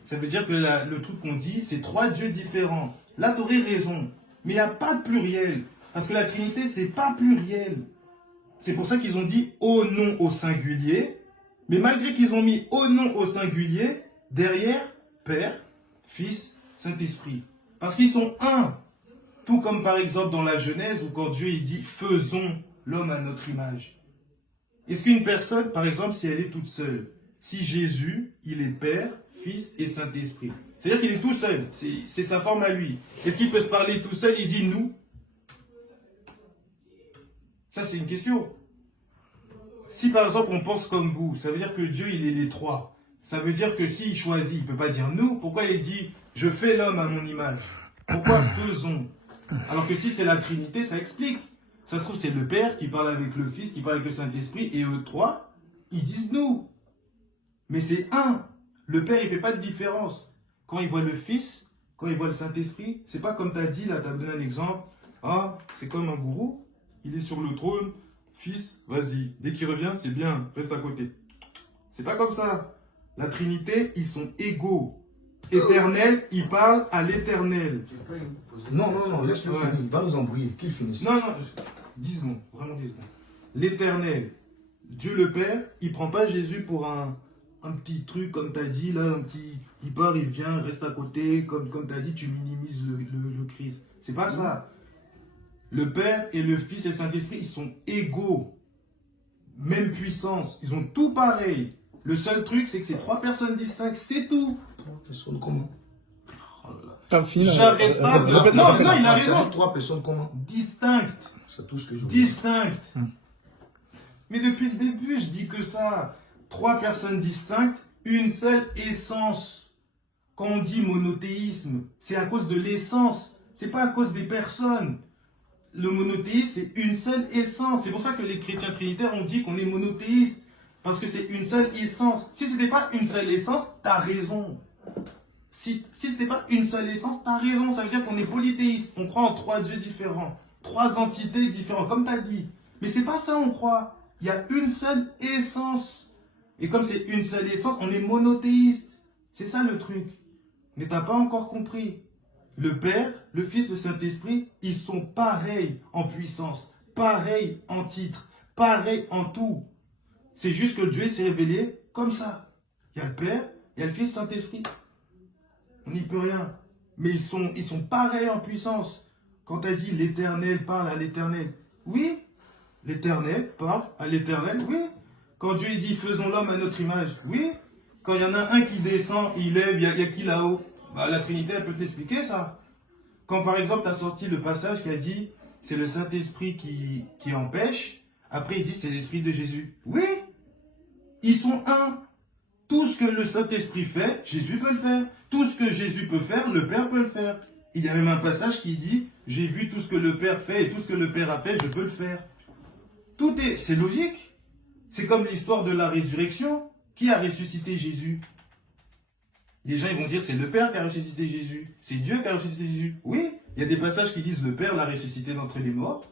Ça veut dire que le truc qu'on dit, c'est trois dieux différents. Là, tu aurais raison. Mais il n'y a pas de pluriel. Parce que la Trinité, c'est pas pluriel. C'est pour ça qu'ils ont dit au nom au singulier. Mais malgré qu'ils ont mis au nom au singulier, derrière, Père, Fils, Saint-Esprit. Parce qu'ils sont un. Tout comme par exemple dans la Genèse, où quand Dieu il dit faisons l'homme à notre image. Est-ce qu'une personne, par exemple, si elle est toute seule, si Jésus, il est Père, Fils et Saint-Esprit, c'est-à-dire qu'il est tout seul, c'est sa forme à lui. Est-ce qu'il peut se parler tout seul? Il dit nous. Ça, c'est une question. Si par exemple on pense comme vous, ça veut dire que Dieu il est les trois. Ça veut dire que s'il choisit, il ne peut pas dire nous. Pourquoi il dit je fais l'homme à mon image? Pourquoi faisons? Alors que si c'est la Trinité, ça explique. Ça se trouve c'est le Père qui parle avec le Fils, qui parle avec le Saint-Esprit, et eux trois, ils disent nous. Mais c'est un. Le Père il ne fait pas de différence. Quand il voit le Fils, quand il voit le Saint-Esprit, c'est pas comme tu as dit, là tu as donné un exemple. Ah, c'est comme un gourou, il est sur le trône. Fils, vas-y. Dès qu'il revient, c'est bien. Reste à côté. C'est pas comme ça. La Trinité, ils sont égaux. Éternel, ils parlent à l'éternel. Non, laisse-le finir. Il va nous embrouiller. Qu'il finisse. Non, 10 secondes. Vraiment 10 secondes. L'éternel, Dieu le Père, il prend pas Jésus pour un petit truc, comme tu as dit, là, un petit... Il part, il vient, reste à côté. Comme tu as dit, tu minimises le Christ. C'est pas ça. Le Père et le Fils et le Saint-Esprit, ils sont égaux. Même puissance. Ils ont tout pareil. Le seul truc, c'est que c'est trois personnes distinctes. C'est tout. Trois personnes comment? J'arrête pas. Non, il a raison. Trois personnes comment? Distinctes. C'est tout ce que je veux. Distinctes. Mais depuis le début, je dis que ça. Trois personnes distinctes, une seule essence. Quand on dit monothéisme, c'est à cause de l'essence. C'est pas à cause des personnes. Le monothéisme, c'est une seule essence. C'est pour ça que les chrétiens trinitaires ont dit qu'on est monothéiste. Parce que c'est une seule essence. Si ce n'était pas une seule essence, t'as raison. Si ce n'était pas une seule essence, t'as raison. Ça veut dire qu'on est polythéiste. On croit en trois dieux différents. Trois entités différentes, comme tu as dit. Mais c'est pas ça, on croit. Il y a une seule essence. Et comme c'est une seule essence, on est monothéiste. C'est ça le truc. Mais t'as pas encore compris. Le Père, le Fils, le Saint-Esprit, ils sont pareils en puissance, pareils en titre, pareils en tout. C'est juste que Dieu s'est révélé comme ça. Il y a le Père, il y a le Fils, le Saint-Esprit. On n'y peut rien. Mais ils sont pareils en puissance. Quand tu as dit l'Éternel parle à l'Éternel, oui, l'Éternel parle à l'Éternel, oui. Quand Dieu dit faisons l'homme à notre image, oui. Quand il y en a un qui descend, il lève, il y a qui là-haut? Bah, la Trinité, elle peut te l'expliquer, ça. Quand, par exemple, tu as sorti le passage qui a dit c'est le Saint-Esprit qui empêche. Après, ils disent c'est l'Esprit de Jésus. Oui, ils sont un. Tout ce que le Saint-Esprit fait, Jésus peut le faire. Tout ce que Jésus peut faire, le Père peut le faire. Il y a même un passage qui dit, j'ai vu tout ce que le Père fait et tout ce que le Père a fait, je peux le faire. C'est logique. C'est comme l'histoire de la résurrection. Qui a ressuscité Jésus? Les gens ils vont dire c'est le Père qui a ressuscité Jésus. C'est Dieu qui a ressuscité Jésus. Oui, il y a des passages qui disent le Père l'a ressuscité d'entre les morts.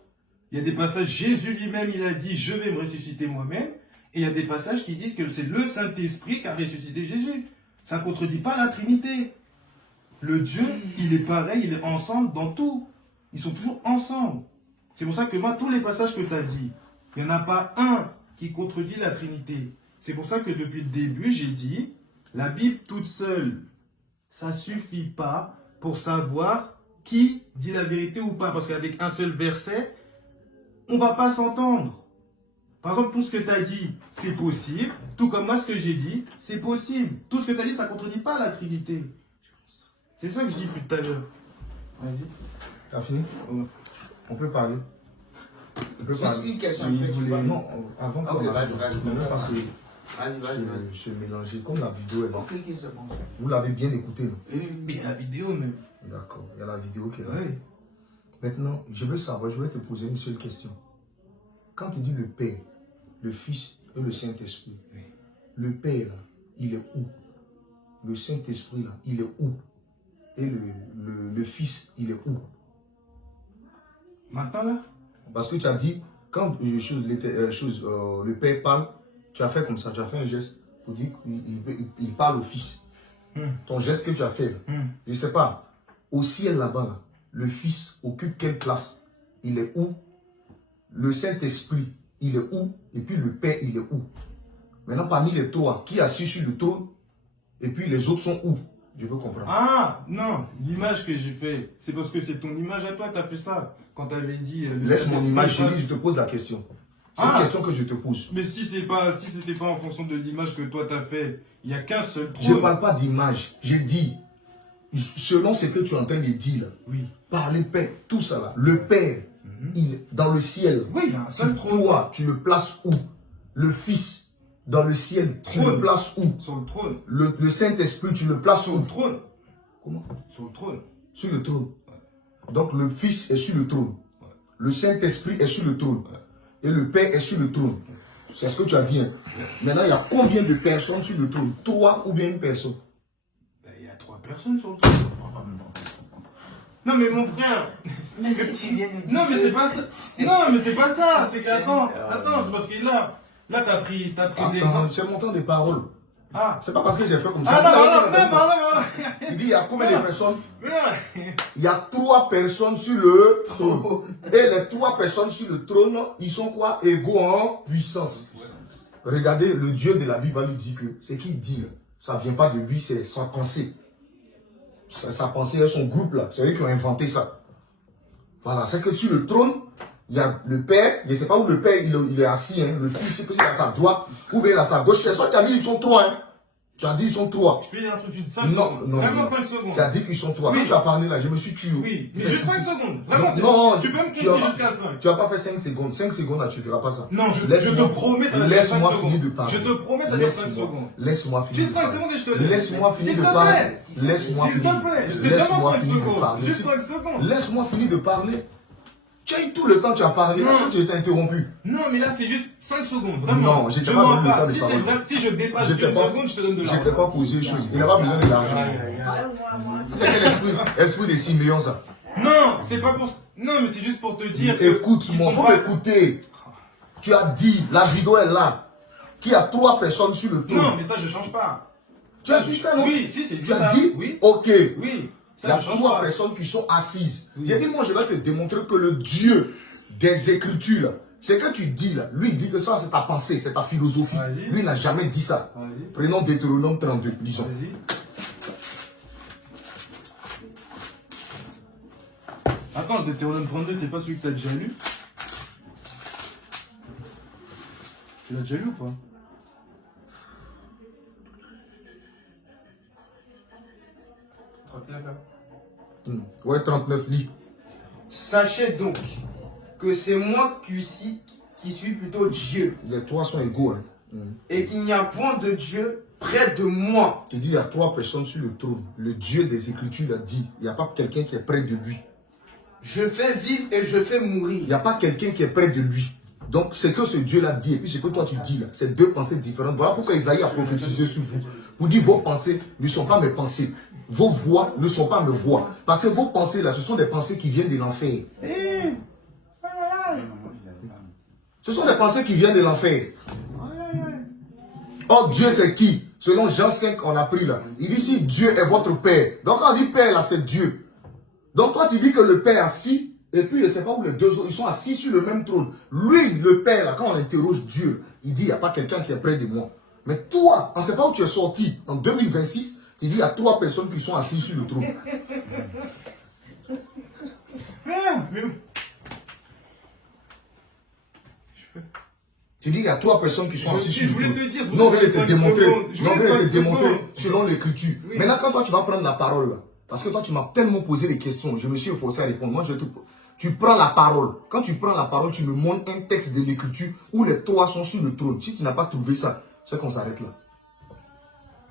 Il y a des passages, Jésus lui-même, il a dit je vais me ressusciter moi-même. Et il y a des passages qui disent que c'est le Saint-Esprit qui a ressuscité Jésus. Ça ne contredit pas la Trinité. Le Dieu, il est pareil, il est ensemble dans tout. Ils sont toujours ensemble. C'est pour ça que moi, tous les passages que tu as dit, il n'y en a pas un qui contredit la Trinité. C'est pour ça que depuis le début, j'ai dit, la Bible toute seule, ça ne suffit pas pour savoir qui dit la vérité ou pas. Parce qu'avec un seul verset, on ne va pas s'entendre. Par exemple, tout ce que tu as dit, c'est possible. Tout comme moi, ce que j'ai dit, c'est possible. Tout ce que tu as dit, ça ne contredit pas la Trinité. C'est ça que je dis depuis tout à l'heure. Vas-y. T'as fini? Ouais. On peut parler. On peut parler. Une question. Non, avant qu'on vas-y. se mélanger, comme la vidéo est là. Ok, c'est bon. Vous l'avez bien écouté, non? Mais la vidéo, même. D'accord, il y a la vidéo qui est là. Oui. Maintenant, je veux savoir, je vais te poser une seule question. Quand tu dis le Père, le Fils et le Saint-Esprit, Oui. le Père, là, il est où? Le Saint-Esprit, là, il est où? Et le Fils, il est où? Maintenant, là? Parce que tu as dit, quand le Père parle, tu as fait comme ça, tu as fait un geste pour dire qu'il parle au Fils. Ton geste que tu as fait, je ne sais pas, au ciel là-bas, là, le Fils occupe quelle place? Il est où? Le Saint-Esprit, il est où? Et puis le Père, il est où? Maintenant, parmi les trois, qui est assis sur le trône? Et puis les autres sont où? Je veux comprendre. Ah, non, l'image que j'ai fait, c'est parce que c'est ton image à toi, tu as fait ça. Quand tu avais dit... Laisse mon image, chérie, je te pose la question. C'est une question que je te pose. Mais si c'était pas en fonction de l'image que toi tu as fait, il n'y a qu'un seul trône. Je ne parle pas d'image. J'ai dit, selon ce que tu es en train de dire, là, Oui. par le Père, tout ça là, le Père, il est dans le ciel. Oui, il y a un seul trône. Toi, tu le places où? Le Fils, dans le ciel, tu Trône. le places où? Sur le trône. Le Saint-Esprit, tu le places Sur où? le trône. Comment? Sur le trône. Sur le trône. Donc le Fils est sur le trône. Le Saint-Esprit est sur le trône. Et le Père est sur le trône. C'est ce que tu as dit. Hein. Maintenant, il y a combien de personnes sur le trône? 3 ou bien une personne? Ben, il y a 3 personnes sur le trône. Non mais mon frère. Mais si tu viens nous dire. Non mais c'est pas ça. Non mais c'est pas ça. C'est que attends, c'est parce que là t'as pris l'exemple. C'est mon temps de parole. Ah. C'est pas parce que j'ai fait comme Ah ça. non, pardon. Il dit, il y a combien de personnes? Mais non. Il y a 3 personnes sur le trône. Et les 3 personnes sur le trône, ils sont quoi? Égaux en puissance. Regardez, le Dieu de la Bible lui dit que ce qu'il dit, ça ne vient pas de lui, c'est sa pensée. Sa pensée et son groupe là, c'est eux qui ont inventé ça. Voilà, c'est que sur le trône, il y a le Père, je ne sais pas où le Père il est assis, hein, le Fils il est à sa droite, ou bien à sa gauche. C'est soit tu as dit ils sont 3, hein. Tu as dit ils sont 3. Je peux dire un truc, juste 5 Non, secondes. non. Vraiment 5 secondes. Tu as dit qu'ils sont 3. Oui. Quand tu as parlé là, je me suis tué. Oui, mais juste 5 secondes. Vraiment, Non, tu peux me tu compter as- jusqu'à 5. Tu n'as pas fait 5 secondes. 5 secondes là, tu ne feras pas ça. Non, je te Laisse-moi- promets, ça va durer 5 Laisse-moi secondes. finir de parler. Je te promets, ça dure 5 secondes. Laisse-moi finir. Juste de 5 parler. secondes et je te laisse. Laisse-moi finir S'il de te parler. plaît. Laisse-moi S'il finir. te plaît. C'est vraiment Laisse-moi 5 finir de secondes. parler. Juste 5 secondes. Laisse-moi finir de parler. Tu as eu tout le temps, tu as parlé. Non. Est-ce que tu étais interrompu? Non, mais là, c'est juste 5 secondes. Vraiment. Non, j'ai je pas mens donné le temps pas. de Si, parole. c'est vrai, si je dépasse Je une t'ai pas- seconde, je te donne de Je l'argent. ne t'ai pas posé une chose. Il n'a pas besoin de l'argent. C'est quel esprit de Siméon ça? Non, c'est pas pour. Non, mais c'est juste pour te dire. que Écoute-moi, ils faut sont pas- m'écouter. Tu as dit, la vidéo est là, qu'il y a 3 personnes sur le trône. Non, mais ça, je change pas. Tu as dit ça, non? Oui, si, c'est Tu juste as ça. dit, Oui. ok. Oui. Il y a Ça, je change 3 pas. personnes qui sont assises. Oui. J'ai dit, moi, je vais te démontrer que le Dieu des Écritures, là, c'est que tu dis là, lui il dit que ça, c'est ta pensée, c'est ta philosophie. Vas-y. Lui, il n'a jamais dit ça. Vas-y. Prenons Deutéronome 32, lisons. Vas-y. Attends, Deutéronome 32, c'est pas celui que t'as déjà lu? Tu l'as déjà lu ou pas? Ouais, 39, lis. Sachez donc que c'est moi qui suis plutôt Dieu. Les trois sont égaux. Hein. Et qu'il n'y a point de Dieu près de moi. Il dit il y a trois personnes sur le trône. Le Dieu des Écritures a dit, il n'y a pas quelqu'un qui est près de lui. Je fais vivre et je fais mourir. Il n'y a pas quelqu'un qui est près de lui. Donc, ce que ce Dieu-là dit, et puis ce que toi tu dis là, c'est deux pensées différentes. Voilà pourquoi Isaïe a prophétisé sur vous. Vous dites, vos pensées ne sont pas mes pensées. Vos voix ne sont pas mes voix. Parce que vos pensées là, ce sont des pensées qui viennent de l'enfer. Ce sont des pensées qui viennent de l'enfer. Or, Dieu c'est qui? Selon Jean 5, on a pris là. Il dit si Dieu est votre Père. Donc, quand on dit Père là, c'est Dieu. Donc, toi tu dis que le Père est assis. Et puis, je ne sais pas où les deux autres, ils sont assis sur le même trône. Lui, le Père, là, quand on interroge Dieu, il dit, il n'y a pas quelqu'un qui est près de moi. Mais toi, on ne sait pas où tu es sorti. En 2026, il dit, il y a trois personnes qui sont assises sur le trône. Tu dis, il y a trois personnes qui sont assises sur le trône. Non, je vais te démontrer. Non, je vais te démontrer selon l'écriture. Oui. Maintenant, quand toi, tu vas prendre la parole, là, parce que toi, tu m'as tellement posé des questions, je me suis forcé à répondre. Moi, tu prends la parole. Quand tu prends la parole, tu me montres un texte de l'écriture où les trois sont sur le trône. Si tu n'as pas trouvé ça, c'est qu'on s'arrête là.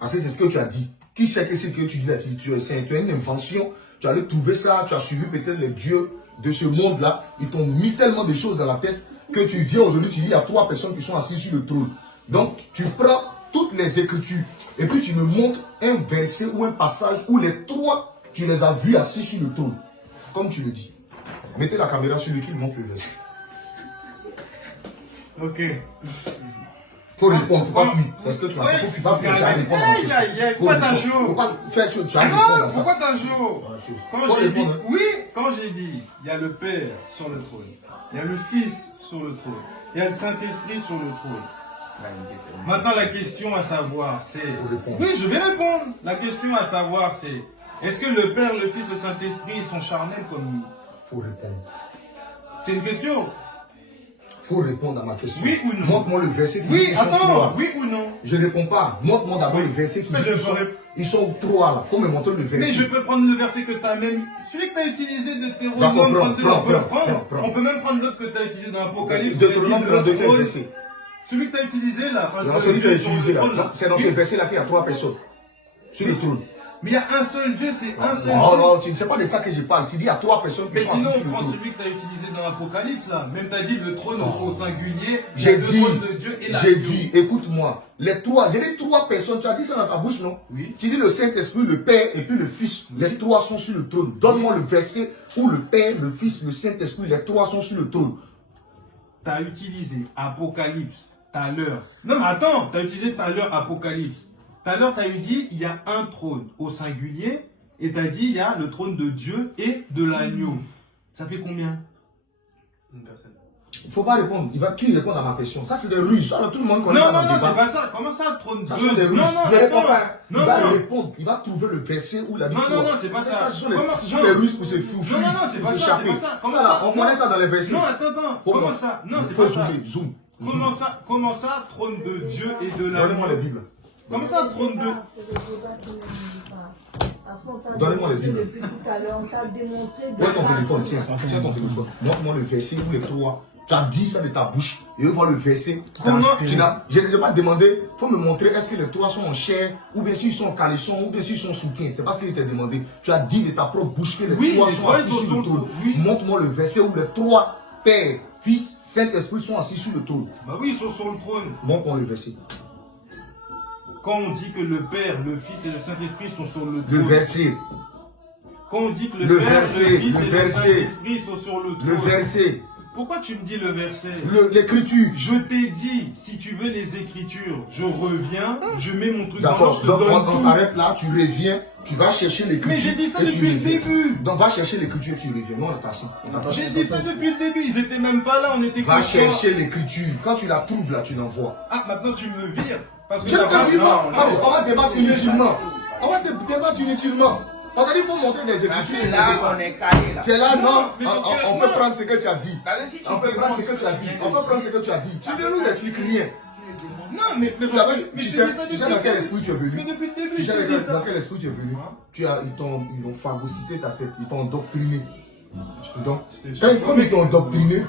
Parce que c'est ce que tu as dit. Qui sait que c'est ce que tu dis là? Tu as une invention. Tu allais trouver ça. Tu as suivi peut-être les dieux de ce monde-là. Ils t'ont mis tellement de choses dans la tête que tu viens aujourd'hui, tu dis il y a trois personnes qui sont assises sur le trône. Donc, tu prends toutes les écritures et puis tu me montres un verset ou un passage où les trois, tu les as vus assis sur le trône. Comme tu le dis. Mettez la caméra sur lui qui montre le verset. Ok. Faut répondre, faut pas fuir. C'est ce que tu as fait. Faut pas fuir. Tu as répondre à la question. Pourquoi t'as chaud? Faut pas faire chaud. Tu as Non, répondre à ça. pourquoi t'as chaud? Quand j'ai dit, il y a le Père sur le trône, il y a le Fils sur le trône, il y a le Saint-Esprit sur le trône. Maintenant, la question à savoir, c'est... Oui, je vais répondre. La question à savoir, c'est... Est-ce que le Père, le Fils, le Saint-Esprit sont charnels comme nous? Faut répondre. C'est une question. Faut répondre à ma question. Oui ou non? Montre-moi le verset qui Oui, dit qu'ils sont attends, trois. oui ou non? Je ne réponds pas. Montre-moi d'abord le verset qui dit qu'ils sont trois là. Faut me montrer le verset. Mais je peux prendre le verset que tu as même... Celui que tu as utilisé de Deutéronome 32, on peut même prendre l'autre que tu as utilisé dans l'Apocalypse. Deutéronome 32, quel verset? Celui que tu as utilisé là. Non, celui que tu as utilisé là. C'est dans ce verset là qu'il y a trois personnes. Sur le trône. Mais il y a un seul Dieu, c'est un seul Dieu. Non, non, tu ne sais pas de ça que je parle. Tu dis il y a trois personnes qui sont assises sur le trône. Mais sinon, on prend celui que tu as utilisé dans l'Apocalypse là. Même tu as dit le trône au singulier. J'ai dit, de Dieu et j'ai dit, écoute-moi, les trois, j'ai dit trois personnes, tu as dit ça dans ta bouche, non? Oui. Tu dis le Saint-Esprit, le Père et puis le Fils. Les trois sont sur le trône. Donne-moi le verset où le Père, le Fils, le Saint-Esprit, les trois sont sur le trône. Tu as utilisé Apocalypse tout à l'heure. Non, mais attends, tu as utilisé tout à l'heure Apocalypse. Tout à l'heure, tu as dit il y a un trône au singulier et tu as dit il y a le trône de Dieu et de l'agneau. Ça fait combien? Une personne. Il ne faut pas répondre. Qui répond à ma question? Ça, c'est des ruses. Alors, tout le monde connaît non, ça. Non, non, c'est pas ça. Comment ça, trône de Dieu? Dieu? Ça, sont des ruses. Non, il répond pas. Non, il va répondre. Il va trouver le verset où il a dit. Non, non, non, c'est pas ça. Ce sont les ruses pour se fuir. Non, non, non, c'est pas ça. Comment ça? On connaît ça dans les versets. Non, attends. Comment ça? Non, c'est pas ça. Zoom. Comment ça, trône de Dieu et de l'agneau? Donnez-moi la Bible. Comment ça, trône de... Donnez-moi le Bible. Depuis tout à l'heure, on t'a démontré... Où est ton téléphone? Tiens ton téléphone. Montre-moi le verset où les trois... Tu as dit ça de ta bouche. Et eux voient le verset. Je n'ai pas demandé. Il faut me montrer est-ce que les trois sont en chair, ou bien s'ils sont en caleçon, ou bien s'ils sont en soutien. C'est pas ce qu'il t'a demandé. Tu as dit de ta propre bouche que les trois sont assis sur le trône. Montre-moi le verset où les trois, Père, Fils, Saint-Esprit sont assis sur le trône. Bah oui, ils sont sur le trône. Montre-moi le verset. Quand on dit que le Père, le Fils et le Saint-Esprit sont sur le trône. Le verset. Quand on dit que le Père, le Fils et le Saint-Esprit sont sur le trône. Le verset. Pourquoi tu me dis le verset? L'écriture. Je t'ai dit, si tu veux les écritures, je reviens, je mets mon truc dans l'ordre. D'accord, donc on s'arrête là, tu reviens, tu vas chercher l'écriture. Mais j'ai dit ça depuis le début. Donc va chercher l'écriture et tu reviens. Non, on est assis. J'ai dit ça depuis le début, ils étaient même pas là, on était va chercher l'écriture. Quand tu la trouves là, tu l'envoies. Ah, maintenant tu me vires. Parce que je ne te vire pas. On va débattre inutilement. On va débattre inutilement. Regardez, il faut montrer des écritures. Là, on est calé là. Tu es là, non? On peut prendre ce que tu as dit. On peut prendre ce que tu as dit. On peut prendre ce que tu as dit. Tu ne nous expliques rien. Non, mais tu sais dans quel esprit tu es venu? Mais depuis le début, tu sais dans quel esprit tu es venu? Ils ont phagocyté ta tête. Ils t'ont endoctriné. Donc, comme ils t'ont endoctriné,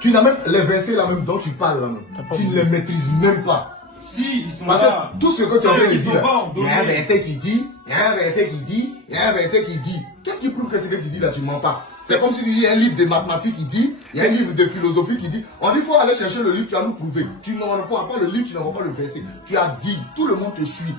tu n'as même les versets là même dont tu parles là même. Tu ne les maîtrises même pas. Si, ils sont Parce là. que tout ce que tu as dit, sont pas il y a un verset qui dit, il y a un verset qui dit, il y a un verset qui dit. Qu'est-ce qui prouve que ce que tu dis là, tu ne mens pas? C'est comme si il y a un livre de mathématiques qui dit, il y a un livre de philosophie qui dit, on dit il faut aller chercher le livre, tu vas nous prouver. Tu n'en vois pas le livre, tu n'en vois pas le verset. Tu as dit, tout le monde te suit.